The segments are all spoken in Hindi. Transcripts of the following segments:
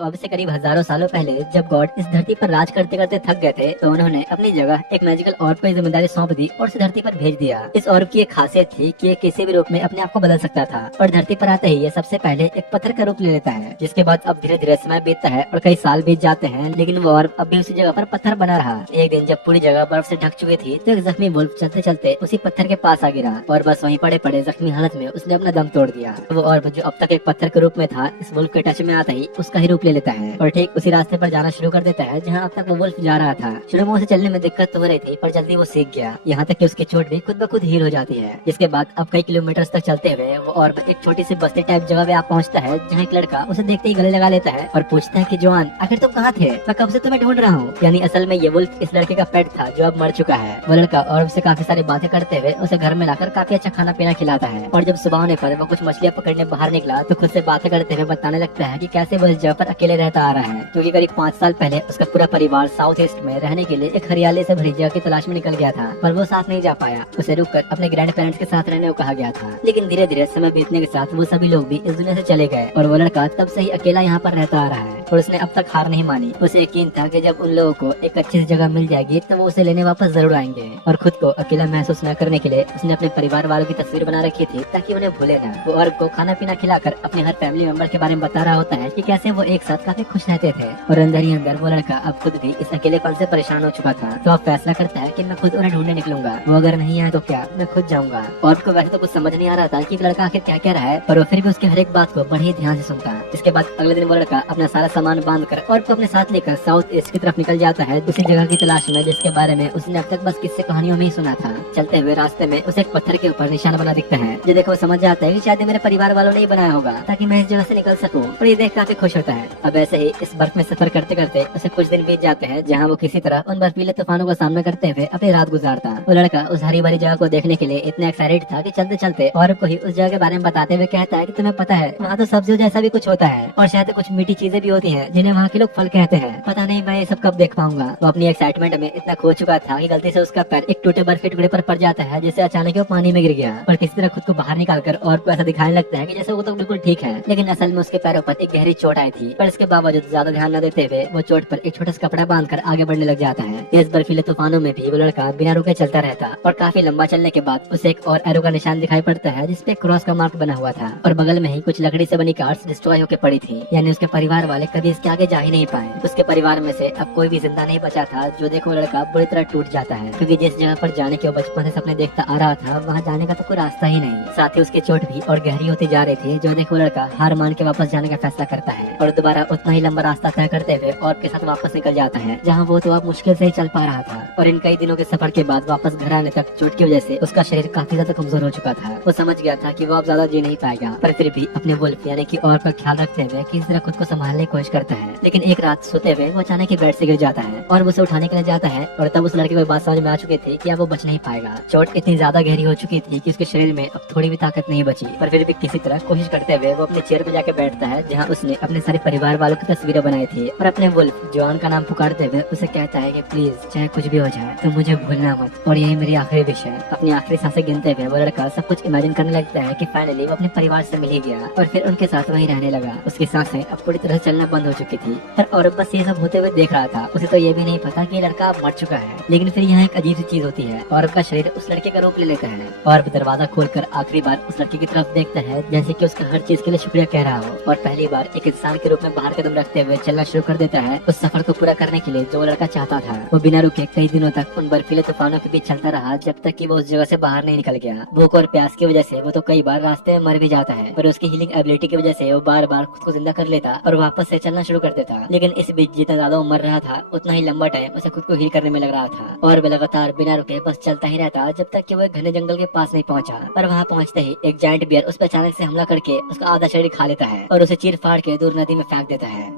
तो अब से करीब हजारों सालों पहले जब गॉड इस धरती पर राज करते करते थक गए थे तो उन्होंने अपनी जगह एक मैजिकल ऑर्ब को जिम्मेदारी सौंप दी और उसे धरती पर भेज दिया। इस ऑर्ब की एक खासियत थी कि ये किसी भी रूप में अपने आप को बदल सकता था और धरती पर आते ही ये सबसे पहले एक पत्थर का रूप ले लेता है, जिसके बाद अब धीरे धीरे समय बीतता है और कई साल बीत जाते हैं, लेकिन वो ऑर्ब अब भी उसी जगह पर पत्थर बना रहा। एक दिन जब पूरी जगह बर्फ से ढक चुकी थी तो एक जख्मी वुल्फ चलते चलते उसी पत्थर के पास आ गिरा और बस वहीं पड़े पड़े जख्मी हालत में उसने अपना दम तोड़ दिया। वो ऑर्ब जो अब तक एक पत्थर के रूप में था, इस वुल्फ के टच में आता ही उसका ही रूप ले लेता है और ठीक उसी रास्ते पर जाना शुरू कर देता है जहाँ अब तक वो वुल्फ जा रहा था। शुरू में उसे चलने में दिक्कत तो हो रही थी पर जल्दी वो सीख गया, यहाँ तक कि उसकी चोट भी खुद ब खुद हील हो जाती है। जिसके बाद अब कई किलोमीटर तक चलते हुए वो ऑर्ब एक छोटी सी बस्ती टाइप जगह पे आप पहुँचता है, जहाँ एक लड़का उसे देखते ही गले लगा लेता है और पूछता है कि जवान आखिर तुम कहाँ थे, मैं कब से तुम्हें ढूंढ रहा हूँ। यानी असल में ये वुल्फ इस लड़के का पेट था जो अब मर चुका है। वो लड़का ऑर्ब से काफी सारी बातें करते हुए उसे घर में लाकर काफी अच्छा खाना पीना खिलाता है और जब सुबह होने पर वो कुछ मछलियाँ पकड़ने बाहर निकला तो खुद से बातें करते हुए बताने लगता है कि कैसे वो इस जगह पर अकेले रहता आ रहा है, क्योंकि करीब 5 साल पहले उसका पूरा परिवार साउथ ईस्ट में रहने के लिए एक हरियाली से भरी जगह की तलाश में निकल गया था, पर वो साथ नहीं जा पाया। उसे रुककर अपने ग्रैंड पेरेंट्स के साथ रहने को कहा गया था, लेकिन धीरे धीरे समय बीतने के साथ वो सभी लोग भी इस दुनिया से चले गए और वो लड़का तब से ही अकेला यहाँ पर रहता आ रहा है और उसने अब तक हार नहीं मानी। उसे यकीन था कि जब उन लोगों को एक अच्छी सी जगह मिल जाएगी तो वो उसे लेने वापस जरूर आएंगे और खुद को अकेला महसूस न करने के लिए उसने अपने परिवार वालों की तस्वीर बना रखी थी ताकि उन्हें भूले ना। वो ऑर्ब को खाना पीना खिलाकर अपने हर फैमिली मेंबर के बारे में बता रहा होता है कि कैसे वो एक साथ काफी खुश रहते थे और अंदर ही अंदर वो लड़का अब खुद भी इस अकेलेपन से परेशान हो चुका था। तो अब फैसला करता है कि मैं खुद उन्हें ढूंढने निकलूंगा, वो अगर नहीं आए तो क्या मैं खुद जाऊंगा। ऑर्ब को वैसे तो कुछ समझ नहीं आ रहा था कि लड़का आखिर क्या कह रहा है, पर वो फिर भी उसकी हर एक बात को बड़े ही ध्यान से सुनता। इसके बाद अगले दिन वो लड़का अपना सारा सामान बांध कर ऑर्ब को अपने साथ लेकर साउथ ईस्ट की तरफ निकल जाता है, उसी जगह की तलाश में जिसके बारे में उसने अब तक बस किस्से कहानियों में ही सुना था। चलते हुए रास्ते में उसे एक पत्थर के ऊपर निशान बना दिखता है, जो देखो समझ जाता है कि शायद मेरे परिवार वालों ने ही बनाया होगा ताकि मैं इस जगह से निकल सकूं, और ये देख काफी खुश होता है। अब ऐसे ही इस बर्फ में सफर करते करते उसे कुछ दिन बीत जाते हैं, जहाँ वो किसी तरह उन बर्फीले तूफानों का सामना करते हुए अपनी रात गुजारता। वो लड़का उस हरी भरी जगह को देखने के लिए इतना एक्साइटेड था कि चलते चलते ऑर्ब को ही उस जगह के बारे में बताते हुए कहता है कि तुम्हें पता है वहाँ तो सब्जियों जैसा भी कुछ होता है और शायद कुछ मीठी चीजें भी होती हैं जिन्हें वहाँ के लोग फल कहते हैं। पता नहीं मैं ये सब कब देख पाऊंगा। वो अपनी एक्साइटमेंट में इतना खो चुका था कि गलती से उसका पैर एक टूटे बर्फ के टुकड़े पर पड़ जाता है, जिससे अचानक वो पानी में गिर गया और किसी तरह खुद को बाहर निकालकर ऑर्ब को ऐसा दिखाने लगता है कि जैसे वो तो बिल्कुल ठीक है, लेकिन असल में उसके पैरों पर एक गहरी चोट आई थी। पर इसके बावजूद ज्यादा ध्यान न देते हुए वो चोट पर एक छोटा सा कपड़ा बांधकर आगे बढ़ने लग जाता है। इस बर्फीले तूफानों में भी वो लड़का बिना रुके चलता रहता और काफी लंबा चलने के बाद उसे एक और एरो का निशान दिखाई पड़ता है, जिसपे क्रॉस का मार्क बना हुआ था और बगल में ही कुछ लकड़ी से बनी कार्ड्स डिस्ट्रॉय होकर पड़ी थी। यानी उसके परिवार वाले कभी इसके आगे जा ही नहीं पाए। उसके परिवार में से अब कोई भी जिंदा नहीं बचा था, जो देखो लड़का बुरी तरह टूट जाता है, क्योंकि जिस जगह पर जाने के वो बचपन से सपने देखता आ रहा था वहाँ जाने का तो कोई रास्ता ही नहीं। साथ ही उसकी चोट भी और गहरी होती जा रही थी, जो देखो लड़का हार मान के वापस जाने का फैसला करता है और दोबारा उतना ही लंबा रास्ता तय करते हुए ऑर्ब के साथ वापस निकल जाता है, जहाँ वो तो अब मुश्किल से ही चल पा रहा था। और इन कई दिनों के सफर के बाद वापस घर आने तक चोट की वजह से उसका शरीर काफी ज्यादा कमजोर हो चुका था। वो समझ गया था कि वो अब ज्यादा जी नहीं पाएगा, पर फिर भी अपने वुल्फ यानी कि ऑर्ब का ख्याल रखते हुए किसी तरह खुद को संभालने की कोशिश करता है। लेकिन एक रात सोते हुए वो अचानक ही बेड से गिर जाता है और उसे उठाने के लिए जाता है और तब उस लड़के को बात समझ में आ चुकी थी कि अब वो बच नहीं पाएगा। चोट इतनी ज्यादा गहरी हो चुकी थी कि उसके शरीर में अब थोड़ी भी ताकत नहीं बची, पर फिर भी किसी तरह कोशिश करते हुए वो अपने चेयर पे जाकर बैठता है, जहाँ उसने अपने सारे परिवार वालों की तस्वीरें बनाई थी और अपने वुल्फ जॉन का नाम पुकारते हुए उसे कहता है कि प्लीज चाहे कुछ भी हो जाए तो मुझे भूलना मत और यही मेरी आखिरी विश है। अपनी आखिरी सांसें गिनते हुए वो लड़का सब कुछ इमेजिन करने लगता है कि फाइनली वो अपने परिवार से मिल ही गया और फिर उनके साथ वहीं रहने लगा। उसकी सांसें अब पूरी तरह चलना बंद हो चुकी थी और बस ये सब होते हुए देख रहा था। उसे तो ये भी नहीं पता कि लड़का अब मर चुका है। लेकिन फिर यहाँ एक अजीब सी चीज होती है और का शरीर उस लड़के का रूप ले लेता है और दरवाजा खोलकर आखिरी बार उस लड़के की तरफ देखता है, जैसे कि उसका हर चीज के लिए शुक्रिया कह रहा हो, और पहली बार एक इंसान के रूप में बाहर कदम रखते हुए चलना शुरू कर देता है उस सफर को पूरा करने के लिए जो लड़का चाहता था। वो बिना रुके कई दिनों तक उन बर्फीले तूफानों के बीच चलता रहा, जब तक कि वो उस जगह से बाहर नहीं निकल गया। भूख और प्यास की वजह से वो तो कई बार रास्ते में मर भी जाता है, पर उसकी हीलिंग एबिलिटी की वजह से वो बार बार खुद को जिंदा कर लेता और वापस से चलना शुरू कर देता। लेकिन इस बीच जितना ज्यादा वो मर रहा था उतना ही लंबा टाइम उसे खुद को हील करने में लग रहा था और वो लगातार बिना रुके बस चलता ही रहता जब तक कि वो एक घने जंगल के पास नहीं पहुंचा। पर वहां पहुंचते ही एक जायंट बियर उस पर अचानक से हमला करके उसका आधा शरीर खा लेता है और उसे चीर फाड़ के दूर नदी में फेंक देता है।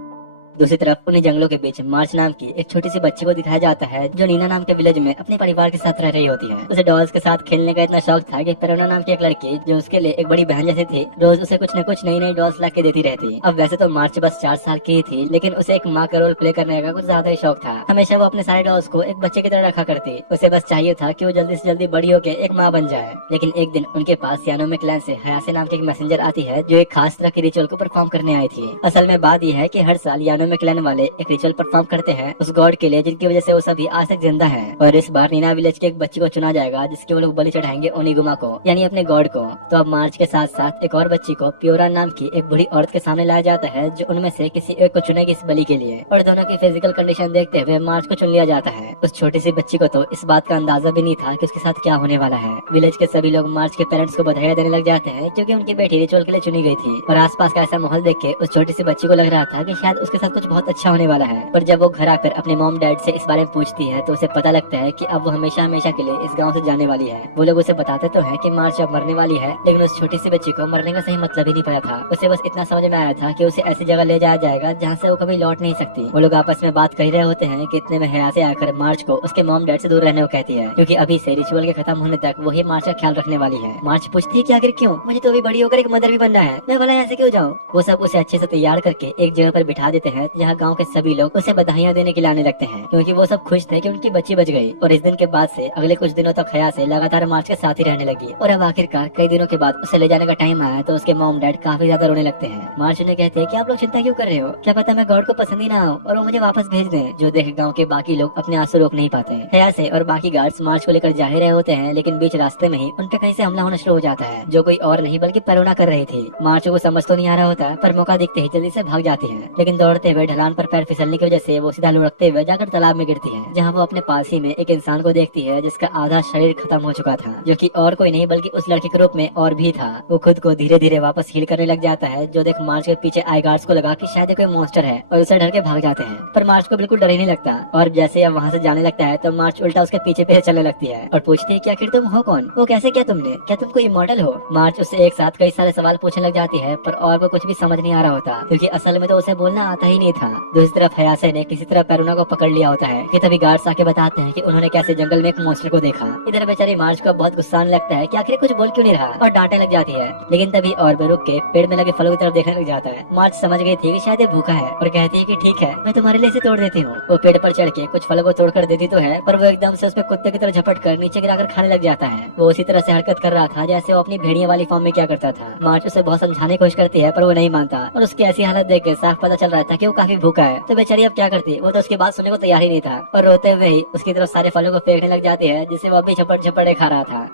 दूसरी तरफ उन्हीं जंगलों के बीच मार्च नाम की एक छोटी सी बच्ची को दिखाया जाता है जो नीना नाम के विलेज में अपने परिवार के साथ रह रही होती है। उसे डॉल्स के साथ खेलने का इतना शौक था कि पेरोना नाम की एक लड़की जो उसके लिए एक बड़ी बहन जैसी थी, रोज उसे कुछ न कुछ नई नई डॉल्स ला के देती रहती। अब वैसे तो मार्च बस 4 साल की ही थी, लेकिन उसे एक माँ का रोल प्ले करने का कुछ ज्यादा ही शौक था। हमेशा वो अपने सारे डॉल्स को एक बच्चे की तरह रखा करती। उसे बस चाहिए था कि वो जल्दी से जल्दी बड़ी होकर एक माँ बन जाए। लेकिन एक दिन उनके पास यानोमे क्लैन से हयासे नाम की एक मैसेंजर आती है जो एक खास तरह के रिचुअल को परफॉर्म करने आई थी। असल में बात यह है कि हर साल यानोमे क्लैन वाले एक रिचुअल परफॉर्म करते हैं उस गॉड के लिए जिनकी वजह से वो सभी आज तक जिंदा है। और इस बार नीना विलेज के एक बच्ची को चुना जाएगा जिसके वो लोग बलि चढ़ाएंगे ओनिगुमा को, यानी अपने गॉड को। तो अब मार्च के साथ साथ एक और बच्ची को प्योरा नाम की एक बूढ़ी औरत के सामने लाया जाता है जो उनमें से किसी एक को चुनेगी इस बलि के लिए। और दोनों की फिजिकल कंडीशन देखते हुए मार्च को चुन लिया जाता है। उस छोटी सी बच्ची को तो इस बात का अंदाजा भी नहीं था कि उसके साथ क्या होने वाला है। विलेज के सभी लोग मार्च के पेरेंट्स को बधाई देने लग जाते हैं क्योंकि उनकी बेटी रिचुअल के लिए चुनी गई थी। और आसपास का ऐसा माहौल देख के उस छोटी सी बच्ची को लग रहा था कि शायद उसके साथ कुछ बहुत अच्छा होने वाला है। पर जब वो घर आकर अपने मॉम डैड से इस बारे में पूछती है तो उसे पता लगता है कि अब वो हमेशा हमेशा के लिए इस गांव से जाने वाली है। वो लोग उसे बताते तो हैं कि मार्च अब मरने वाली है, लेकिन उस छोटी सी बच्ची को मरने का सही मतलब ही नहीं पता था। उसे बस इतना समझ में आया था कि उसे ऐसी जगह ले जाया जाएगा जहाँ से वो कभी लौट नहीं सकती। वो लोग आपस में बात कर रहे होते हैं कि इतने में हयासे आकर मार्च को उसके मॉम डैड से दूर रहने को कहती है, क्योंकि अभी से रिचुअल के खत्म होने तक वही मार्च का ख्याल रखने वाली है। मार्च पूछती है कि आखिर क्यों, मुझे तो अभी बड़ी होकर एक मदर भी बनना है, मैं भला यहाँ से क्यों जाऊँ। वो सब उसे अच्छे से तैयार करके एक जगह पर बिठा देते हैं जहाँ गाँव के सभी लोग उसे बधाइयाँ देने के लिए आने लगते हैं, क्योंकि वो सब खुश थे कि उनकी बच्ची बच गई। और इस दिन के बाद से अगले कुछ दिनों तक हयासे लगातार मार्च के साथ ही रहने लगी। और अब आखिरकार कई दिनों के बाद उसे ले जाने का टाइम आया तो उसके मॉम डैड काफी ज्यादा रोने लगते हैं। मार्च उन्हें कहते हैं कि आप लोग चिंता क्यों कर रहे हो, क्या पता मैं गॉड को पसंद ही ना हो और वो मुझे वापस भेज दें। जो देख गाँव के बाकी लोग अपने आंसू रोक नहीं पाते। हयासे और बाकी गार्ड्स मार्च को लेकर जा ही रहे होते हैं, लेकिन बीच रास्ते में ही उन पे कहीं से हमला होना शुरू हो जाता है जो कोई और नहीं बल्कि पेरोना कर रही थी। मार्च को समझ तो नहीं आ रहा होता, पर मौका दिखते ही जल्दी से भाग जाती है। लेकिन दौड़ते हुए ढलान पर पैर फिसलने की वजह से वो सीधा लुढ़कते हुए जाकर तालाब में गिरती है, जहाँ वो अपने पास ही में एक इंसान को देखती है जिसका आधा शरीर खत्म हो चुका था, जो कि और कोई नहीं बल्कि उस लड़के के रूप में और भी था। वो खुद को धीरे धीरे वापस हील करने लग जाता है, जो देख मार्च के पीछे आए गार्ड्स को लगा कि शायद ये कोई मॉन्स्टर है और उसे डर के भाग जाते हैं। पर मार्च को बिल्कुल डर ही नहीं लगता और जैसे अब वहाँ से जाने लगता है तो मार्च उल्टा उसके पीछे पीछे चलने लगती है और पूछती है कि आखिर तुम हो कौन, वो कैसे किया तुमने, क्या तुम कोई इमॉर्टल हो। मार्च उससे एक साथ कई सारे सवाल पूछने लग जाती है, पर और को कुछ भी समझ नहीं आ रहा होता क्योंकि असल में तो उसे बोलना आता ही नहीं था। दूसरी तरफ हयासे ने किसी तरह पेरोना को पकड़ लिया होता है कि तभी गार्ड्स आके बताते हैं कि उन्होंने कैसे जंगल में एक मॉन्स्टर को देखा। इधर बेचारी मार्च को बहुत गुस्सा आने लगता है कि आखिर कुछ बोल क्यों नहीं रहा और डांटने लग जाती है। लेकिन तभी और भी रुक के पेड़ में लगे फलों की तरफ देखने लग जाता है। मार्च समझ गई थी कि शायद ये भूखा है और कहती है कि ठीक है मैं तुम्हारे लिए इसे तोड़ देती हूँ। वो पेड़ पर चढ़ के कुछ फलों को तोड़ कर देती तो है, पर वो एकदम से उसपे कुत्ते की तरह झपट कर नीचे गिराकर खाने लग जाता है। वो उसी तरह से हरकत कर रहा था जैसे वो अपनी भेड़िया वाली फॉर्म में क्या करता था। मार्च उसे बहुत समझाने की कोशिश करती है पर वो नहीं मानता और उसकी ऐसी हालत देख के साफ पता चल रहा था कि वो काफी भूखा है। तो बेचारी अब क्या करती, वो तो उसकी बात सुनने को तैयार ही नहीं था और रोते हुए ही उसकी तरफ सारे फलों को फेंकने लग जाती है जिसे वो अभी झपट झपटे खा रहा था।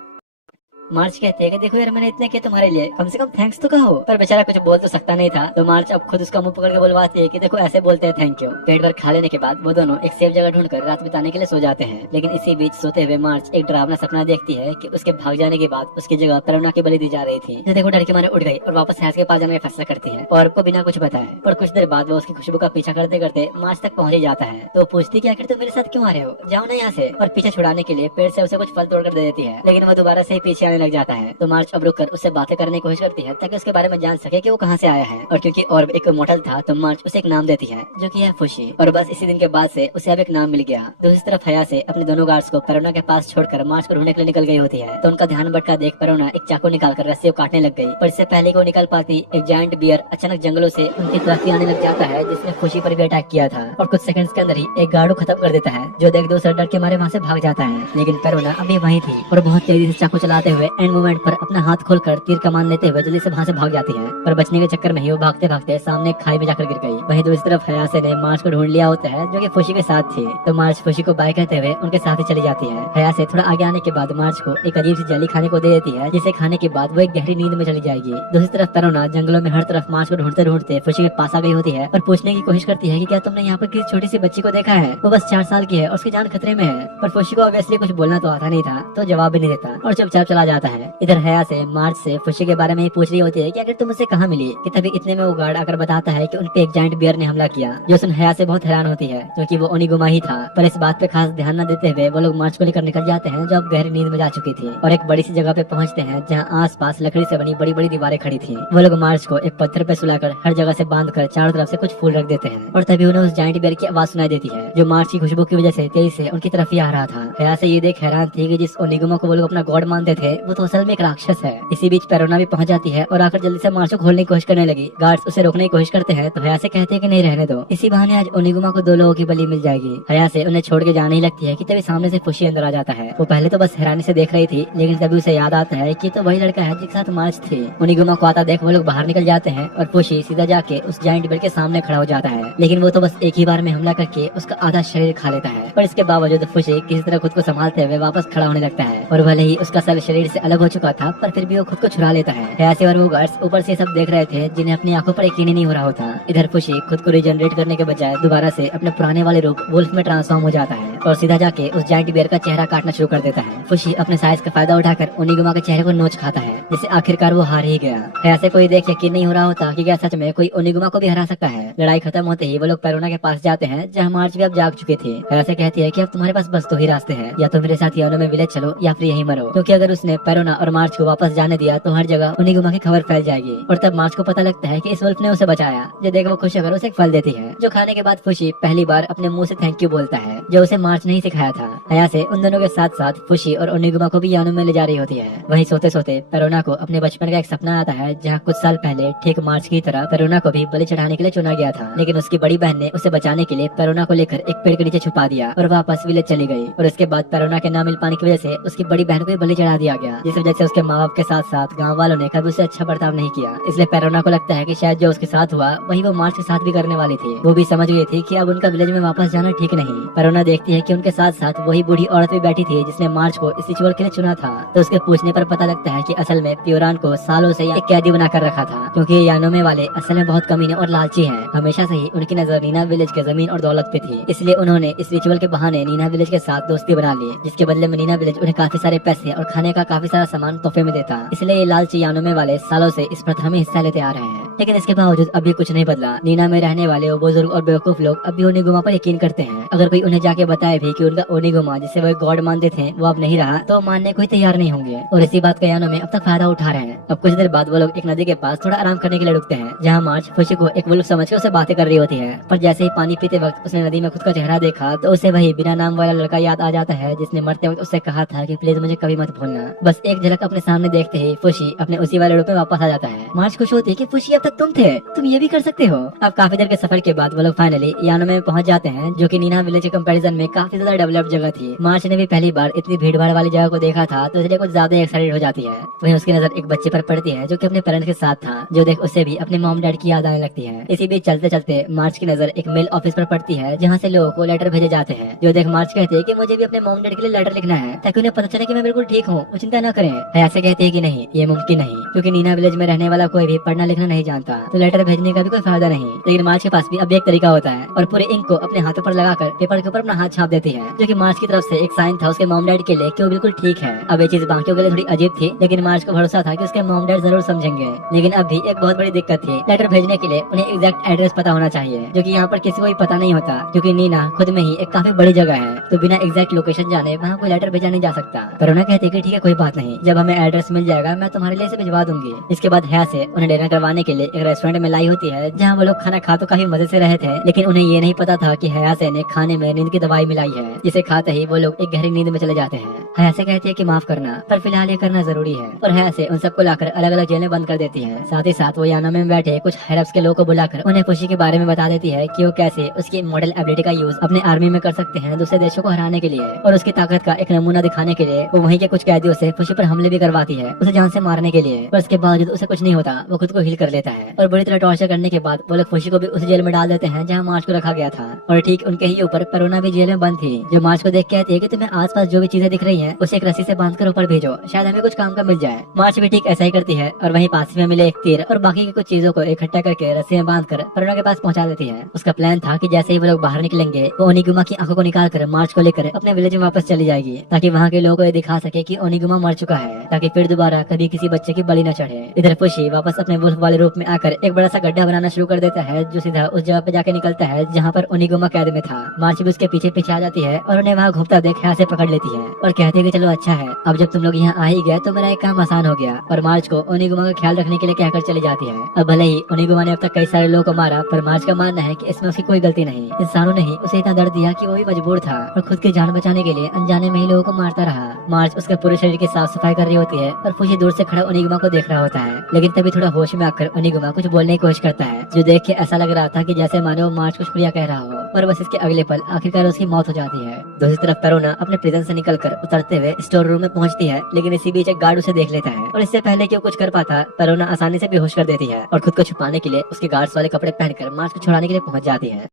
मार्च कहते हैं कि देखो यार मैंने इतने किया तुम्हारे लिए, कम से कम थैंक्स तो कहो। पर बेचारा कुछ बोल तो सकता नहीं था, तो मार्च अब खुद उसका मुंह पकड़ के बुलवाती है कि देखो ऐसे बोलते हैं थैंक यू। पेट भर खा लेने के बाद वो दोनों एक सेफ जगह ढूंढकर रात बिताने के लिए सो जाते हैं। लेकिन इसी बीच सोते हुए मार्च एक डरावना सपना देखती है कि उसके भाग जाने के बाद उसकी जगह पेरोना की बलि दी जा रही थी। तो देखो डर के मारे उठ गई और वापस हैस के पास जाने का फैसला करती है और को बिना कुछ बताए। और कुछ देर बाद वो उसकी खुशबू का पीछा करते करते मार्च तक पहुंच ही जाता है। तो पूछती कि आखिर तुम मेरे साथ क्यों आ रहे हो, जाओ ना यहाँ से। और पीछे छुड़ाने के लिए पेड़ से उसे कुछ फल तोड़कर दे देती है, लेकिन वो दोबारा से ही पीछे आने लग जाता है। तो मार्च अब रुककर उससे बातें करने की कोशिश करती है ताकि उसके बारे में जान सके कि वो कहाँ से आया है। और क्योंकि और एक मोटल था तो मार्च उसे एक नाम देती है जो कि है खुशी। और बस इसी दिन के बाद से उसे अब एक नाम मिल गया। दूसरी तरफ हयासे अपने दोनों गार्ड्स को पेरोना के पास छोड़कर मार्च को ढूंढने के लिए निकल गई होती है। तो उनका ध्यान भटका देख पेरोना एक चाकू निकालकर रस्सी को काटने लग गई, पर इससे पहले कि वो निकल पाती एक जायंट बियर अचानक जंगलों से उनकी तरफ ही आने लग जाता है, जिसने खुशी पर भी अटैक किया था। और कुछ सेकंड्स के अंदर ही एक गार्ड को खत्म कर देता है, जो देख दूसरा डर के मारे वहाँ से भाग जाता है। लेकिन पेरोना अभी वहीं थी और बहुत तेजी से चाकू चलाते हुए एंड मोमेंट पर अपना हाथ खोलकर तीर कमान लेते हुए जल्दी से वहाँ से भाग जाती है। पर बचने के चक्कर में ही वो भागते भागते सामने एक खाई में जाकर गिर गई। वहीं दूसरी तरफ हयासे ने मार्च को ढूंढ लिया होता है जो कि खुशी के साथ थी। तो मार्च खुशी को बाय कहते हुए उनके साथ ही चली जाती है। हयासे थोड़ा आगे आने के बाद मार्च को एक अजीब सी जेली खाने को दे देती है, जिसे खाने के बाद वो एक गहरी नींद में चली जाएगी। दूसरी तरफ पेरोना जंगलों में हर तरफ मार्च को ढूंढते ढूंढते खुशी के पास आ गई होती है और पूछने की कोशिश करती है कि क्या तुमने यहाँ पर किसी छोटी सी बच्ची को देखा है, वो बस 4 साल की है और उसकी जान खतरे में है। पर खुशी को ऑब्वियसली कुछ बोलना तो आता नहीं था, तो जवाब भी नहीं देता और चुपचाप चला जाता आता है। इधर हया से मार्च से खुशी के बारे में ही पूछ रही होती है कि आखिर तुम मुझसे कहाँ मिली, कि तभी इतने में वो गार्ड आकर बताता है कि उनपे एक जायंट बियर ने हमला किया, जो सुन हया से बहुत हैरान होती है क्योंकि वो ओनिगुमा ही था। पर इस बात पे खास ध्यान न देते हुए वो लोग मार्च को लेकर निकल जाते हैं, जो अब गहरी नींद में जा चुकी थी, और एक बड़ी सी जगह पे पहुंचते हैं जहाँ आसपास लकड़ी से बनी बड़ी बड़ी दीवारें खड़ी थी। वो लोग मार्च को एक पत्थर पे सुलाकर हर जगह से बांध कर चारों तरफ से कुछ फूल रख देते हैं, और तभी उन्हें उस जायंट बियर की आवाज सुनाई देती है, जो मार्च की खुशबू की वजह से तेजी से उनकी तरफ ही आ रहा था। हया से ये देख हैरान थी कि जिस ओनिगुमा को वो लोग अपना गॉड मानते थे वो तो असल में एक राक्षस है। इसी बीच पेरोना भी पहुंच जाती है और आकर जल्दी से मार्च को खोलने की कोशिश करने लगी। गार्ड्स उसे रोकने की कोशिश करते हैं तो हया से कहते हैं कि नहीं रहने दो, इसी बहाने आज ओनिगुमा को 2 लोगों की बलि मिल जाएगी। हया से उन्हें छोड़ के जाने ही लगती है कि तभी सामने से खुशी अंदर आ जाता है। वो पहले तो बस हैरानी से देख रही थी, लेकिन तभी उसे याद आता है कि तो वही लड़का है जिसके साथ मार्च थी। ओनिगुमा को आता देख वो लोग बाहर निकल जाते हैं और खुशी सीधा जाके उस जायंट बियर के सामने खड़ा हो जाता है, लेकिन वो तो बस एक ही बार में हमला करके उसका आधा शरीर खा लेता है। पर इसके बावजूद खुशी किसी तरह खुद को संभालते हुए वापस खड़ा होने लगता है, और भले ही उसका सर शरीर से अलग हो चुका था पर फिर भी वो खुद को छुड़ा लेता है। ऐसे और वो गार्ड्स ऊपर से सब देख रहे थे जिन्हें अपनी आंखों पर यकीन ही नहीं हो रहा होता। इधर खुशी खुद को रिजनरेट करने के बजाय दोबारा से अपने पुराने वाले रूप वुल्फ में ट्रांसफॉर्म हो जाता है और सीधा जाके उस जायंट बियर का चेहरा काटना शुरू कर देता है। खुशी अपने साइज का फायदा उठाकर ओनिगुमा के चेहरे को नोच खाता है, जिससे आखिरकार वो हार ही गया। ऐसे कोई देख यकीन नहीं हो रहा होता कि क्या सच में कोई ओनिगुमा को भी हरा सकता है। लड़ाई खत्म होते ही वो लोग पेरोना के पास जाते हैं जहाँ मार्च भी अब जाग चुके थे। ऐसे कहती है कि अब तुम्हारे पास बस 2 ही रास्ते हैं, या तो मेरे साथ यानो में विलेज चलो या फिर यहीं मरो, क्योंकि अगर उसने पेरोना और मार्च को वापस जाने दिया तो हर जगह ओनिगुमा की खबर फैल जाएगी। और तब मार्च को पता लगता है कि इस वुल्फ ने उसे बचाया। जो देख वो खुश होकर उसे एक फल देती है, जो खाने के बाद खुशी पहली बार अपने मुंह से थैंक यू बोलता है, जो उसे मार्च नहीं सिखाया था। हया से उन दोनों के साथ साथ खुशी और ओनिगुमा को भी यानो में ले जा रही होती है। वहीं सोते सोते पेरोना को अपने बचपन का एक सपना आता है, जहाँ कुछ साल पहले ठीक मार्च की तरह पेरोना को भी बलि चढ़ाने के लिए चुना गया था, लेकिन उसकी बड़ी बहन ने उसे बचाने के लिए पेरोना को लेकर एक पेड़ के नीचे छुपा दिया और वापस विलेज चली गई। और इसके बाद पेरोना के ना मिल पाने की वजह से उसकी बड़ी बहन को भी बलि चढ़ा दिया गया, जिस वजह से उसके माँ बाप के साथ साथ गाँव वालों ने कभी उसे अच्छा बर्ताव नहीं किया। इसलिए पेरोना को लगता है कि शायद जो उसके साथ हुआ वही वो मार्च के साथ भी करने वाली थी। वो भी समझ गई थी कि अब उनका विलेज में वापस जाना ठीक नहीं। पेरोना देखती है कि उनके साथ साथ वही बूढ़ी औरत भी बैठी थी जिसने मार्च को इस रिचुअल के लिए चुना था। तो उसके पूछने पर पता लगता है कि असल में प्योरान को सालों से एक कैदी बनाकर रखा था, क्योंकि यानोमे वाले असल में बहुत कमीने और लालची हैं। हमेशा से ही उनकी नजर नीना विलेज के जमीन और दौलत पे थी, इसलिए उन्होंने इस रिचुअल के बहाने नीना विलेज के साथ दोस्ती बना ली, जिसके बदले में नीना विलेज उन्हें काफी सारे पैसे और खाने का काफी सारा सामान तोहफे में देता। इसलिए ये लालची यानोमे वाले सालों से इस प्रथा में हिस्सा लेते आ रहे हैं। लेकिन इसके बावजूद अभी कुछ नहीं बदला। नीना में रहने वाले वो बुजुर्ग और बेवकूफ लोग अब भी ओनिगुमा पर यकीन करते हैं। अगर कोई उन्हें जाके बताए भी कि उनका ओनिगुमा जिसे वो गॉड मानते थे वो अब नहीं रहा, तो मानने को ही तैयार नहीं होंगे, और इसी बात का यानोमे अब तक फायदा उठा रहे हैं। अब कुछ देर बाद वो लोग एक नदी के पास थोड़ा आराम करने के लिए रुकते हैं, जहाँ मार्च खुशी को एक वुल्फ समझ के उसे बातें कर रही होती है। पर जैसे ही पानी पीते वक्त उसने नदी में खुद का चेहरा देखा तो उसे वही बिना नाम वाला लड़का याद आ जाता है जिसने मरते वक्त उससे कहा था कि प्लीज मुझे कभी मत भूलना। बस एक झलक अपने सामने देखते ही खुशी अपने उसी वाले रूप में वापस आ जाता है। मार्च खुश होती है कि खुशी अब तक तुम थे, तुम ये भी कर सकते हो। अब काफी देर के सफर के बाद वो लोग फाइनली यानोमे में पहुंच जाते हैं, जो कि नीना विलेज के कंपैरिजन में काफी ज्यादा डेवलप्ड जगह थी। मार्च ने भी पहली बार इतनी भीड़ भाड़ वाली जगह को देखा था, तो इसलिए कुछ ज्यादा एक्साइटेड हो जाती है। वहीं उसकी नजर एक बच्चे पर पड़ती है जो कि अपने पेरेंट्स के साथ था, जो देख उससे भी अपने मॉम डैड की याद आने लगती है। इसी बीच चलते चलते मार्च की नजर एक मेल ऑफिस पर पड़ती है, जहाँ से लोगों को लेटर भेजे जाते हैं। जो देख मार्च कहते हैं कि मुझे भी अपने मॉम डैड के लिए लेटर लिखना है, ताकि उन्हें पता चले कि मैं बिल्कुल ठीक हूँ, वो चिंता न करें। ऐसे कहते हैं कि नहीं, ये मुमकिन नहीं, क्योंकि नीना विलेज में रहने वाला कोई भी पढ़ना लिखना नहीं जानता, तो लेटर भेजने का भी कोई फायदा नहीं। लेकिन मार्च के पास भी अब एक तरीका होता है, और पूरे इंक को अपने हाथों पर लगाकर पेपर के ऊपर अपना हाथ छाप देती है, जो कि मार्च की तरफ से एक साइन था उसके मॉम डैड के लिए कि वो बिल्कुल ठीक है। अब ये चीज बाकियों के लिए थोड़ी अजीब थी, लेकिन मार्च को भरोसा था कि उसके मॉम डैड जरूर समझेंगे। लेकिन अब भी एक बहुत बड़ी दिक्कत थी, लेटर भेजने के लिए उन्हें एग्जैक्ट एड्रेस पता होना चाहिए, जो कि यहाँ पर किसी को भी पता नहीं होता, क्योंकि नीना खुद में ही एक काफी बड़ी जगह है, तो बिना एग्जैक्ट लोकेशन जाने वहाँ कोई लेटर भेजा नहीं जा सकता। पर उन्हें कहते कि ठीक है कोई बात नहीं, जब हमें एड्रेस मिल जाएगा मैं तुम्हारे लिए इसे भिजवा दूंगी। इसके बाद हया से उन्हें डिनर करवाने के लिए एक रेस्टोरेंट में लाई होती है, जहाँ वो लोग खाना खा तो काफी मजे से रहे थे, लेकिन उन्हें ये नहीं पता था कि हया से ने खाने में नींद की दवाई मिलाई है, जिसे खाते ही वो लोग एक गहरी नींद में चले जाते हैं। हया से कहती है कि माफ करना, पर फिलहाल ये करना जरूरी है, और हया से उन सबको लाकर अलग अलग जेल में बंद कर देती है। साथ ही साथ वो यानोमे में बैठे कुछ हैरप्स के लोगों को बुलाकर उन्हें खुशी के बारे में बता देती है कि वो कैसे उसकी मॉडल एबिलिटी का यूज अपने आर्मी में कर सकते हैं दूसरे देशों को हराने के लिए, और उसकी ताकत का एक नमूना दिखाने के लिए वो वहीं के कुछ कैदियों से खुशी पर हमले भी करवाती है, उसे जान से मारने के लिए। पर उसके बावजूद उसे कुछ नहीं होता, वो खुद को हील कर लेता है, और बुरी तरह टॉर्चर करने के बाद वो लोग खुशी को भी उस जेल में डाल देते हैं जहाँ मार्च को रखा गया था। और ठीक उनके ही ऊपर पेरोना भी जेल में बंद थी, जो मार्च को देख के कहती है कि तुम्हें आसपास जो भी चीजें दिख रही हैं हैं उसे एक रस्सी से बांधकर ऊपर भेजो, शायद हमें कुछ काम का मिल जाए। मार्च भी ठीक ऐसा ही करती है और वहीं पास में मिले एक तीर और बाकी की कुछ चीजों को इकट्ठा करके रस्सी में बांधकर पेरोना के पास पहुंचा देती है। उसका प्लान था कि जैसे ही वो लोग बाहर निकलेंगे वो ओनिगुमा की आंखों को निकाल कर मार्च को लेकर अपने विलेज में वापस चली जाएगी, ताकि वहाँ के लोगों को ये दिखा सके कि ओनिगुमा मर चुका है, ताकि फिर दोबारा कभी किसी बच्चे की बलि न चढ़े। इधर फुशी वापस अपने वुल्फ वाले रूप में आकर एक बड़ा सा गड्ढा बनाना शुरू कर देता है जो सीधा उस जगह पे जाके निकलता है जहाँ पर ओनिगुमा कैद में था। मार्च भी उसके पीछे पीछे आ जाती है और उन्हें वहाँ घूमता देख यहाँ से पकड़ लेती है और कहती है कि चलो अच्छा है, अब जब तुम लोग यहाँ आ ही गए तो मेरा एक काम आसान हो गया, और मार्च को ओनिगुमा का ख्याल रखने के लिए कहकर चली जाती है। अब भले ही ओनिगुमा ने अब तक कई सारे लोगों को मारा, पर मार्च का मानना है कि इसमें उसकी कोई गलती नहीं। इंसानों ने ही उसे इतना दर्द दिया कि वो भी मजबूर था और खुद की जान बचाने के लिए अनजाने में ही लोगों को मारता रहा। मार्च उसके पूरे शरीर की साफ सफाई कर रही होती है और फुशी दूर से खड़ा ओनिगुमा को देख रहा होता है, लेकिन तभी थोड़ा होश में आकर ओनिगुमा कुछ बोलने की कोशिश करता है, जो देख के ऐसा लग रहा था कि जैसे मानो वो मार्च कुछ प्रिया कह रहा हो, और बस इसके अगले पल आखिरकार उसकी मौत हो जाती है। दूसरी तरफ पेरोना अपने प्रिजन से निकलकर उतरते हुए स्टोर रूम में पहुंचती है, लेकिन इसी बीच एक गार्ड उसे देख लेता है और इससे पहले कि वो कुछ कर पाता पेरोना आसानी से बेहोश कर देती है और खुद को छुपाने के लिए उसके गार्ड्स वाले कपड़े पहनकर मार्च को छुड़ाने के लिए पहुंच जाती है।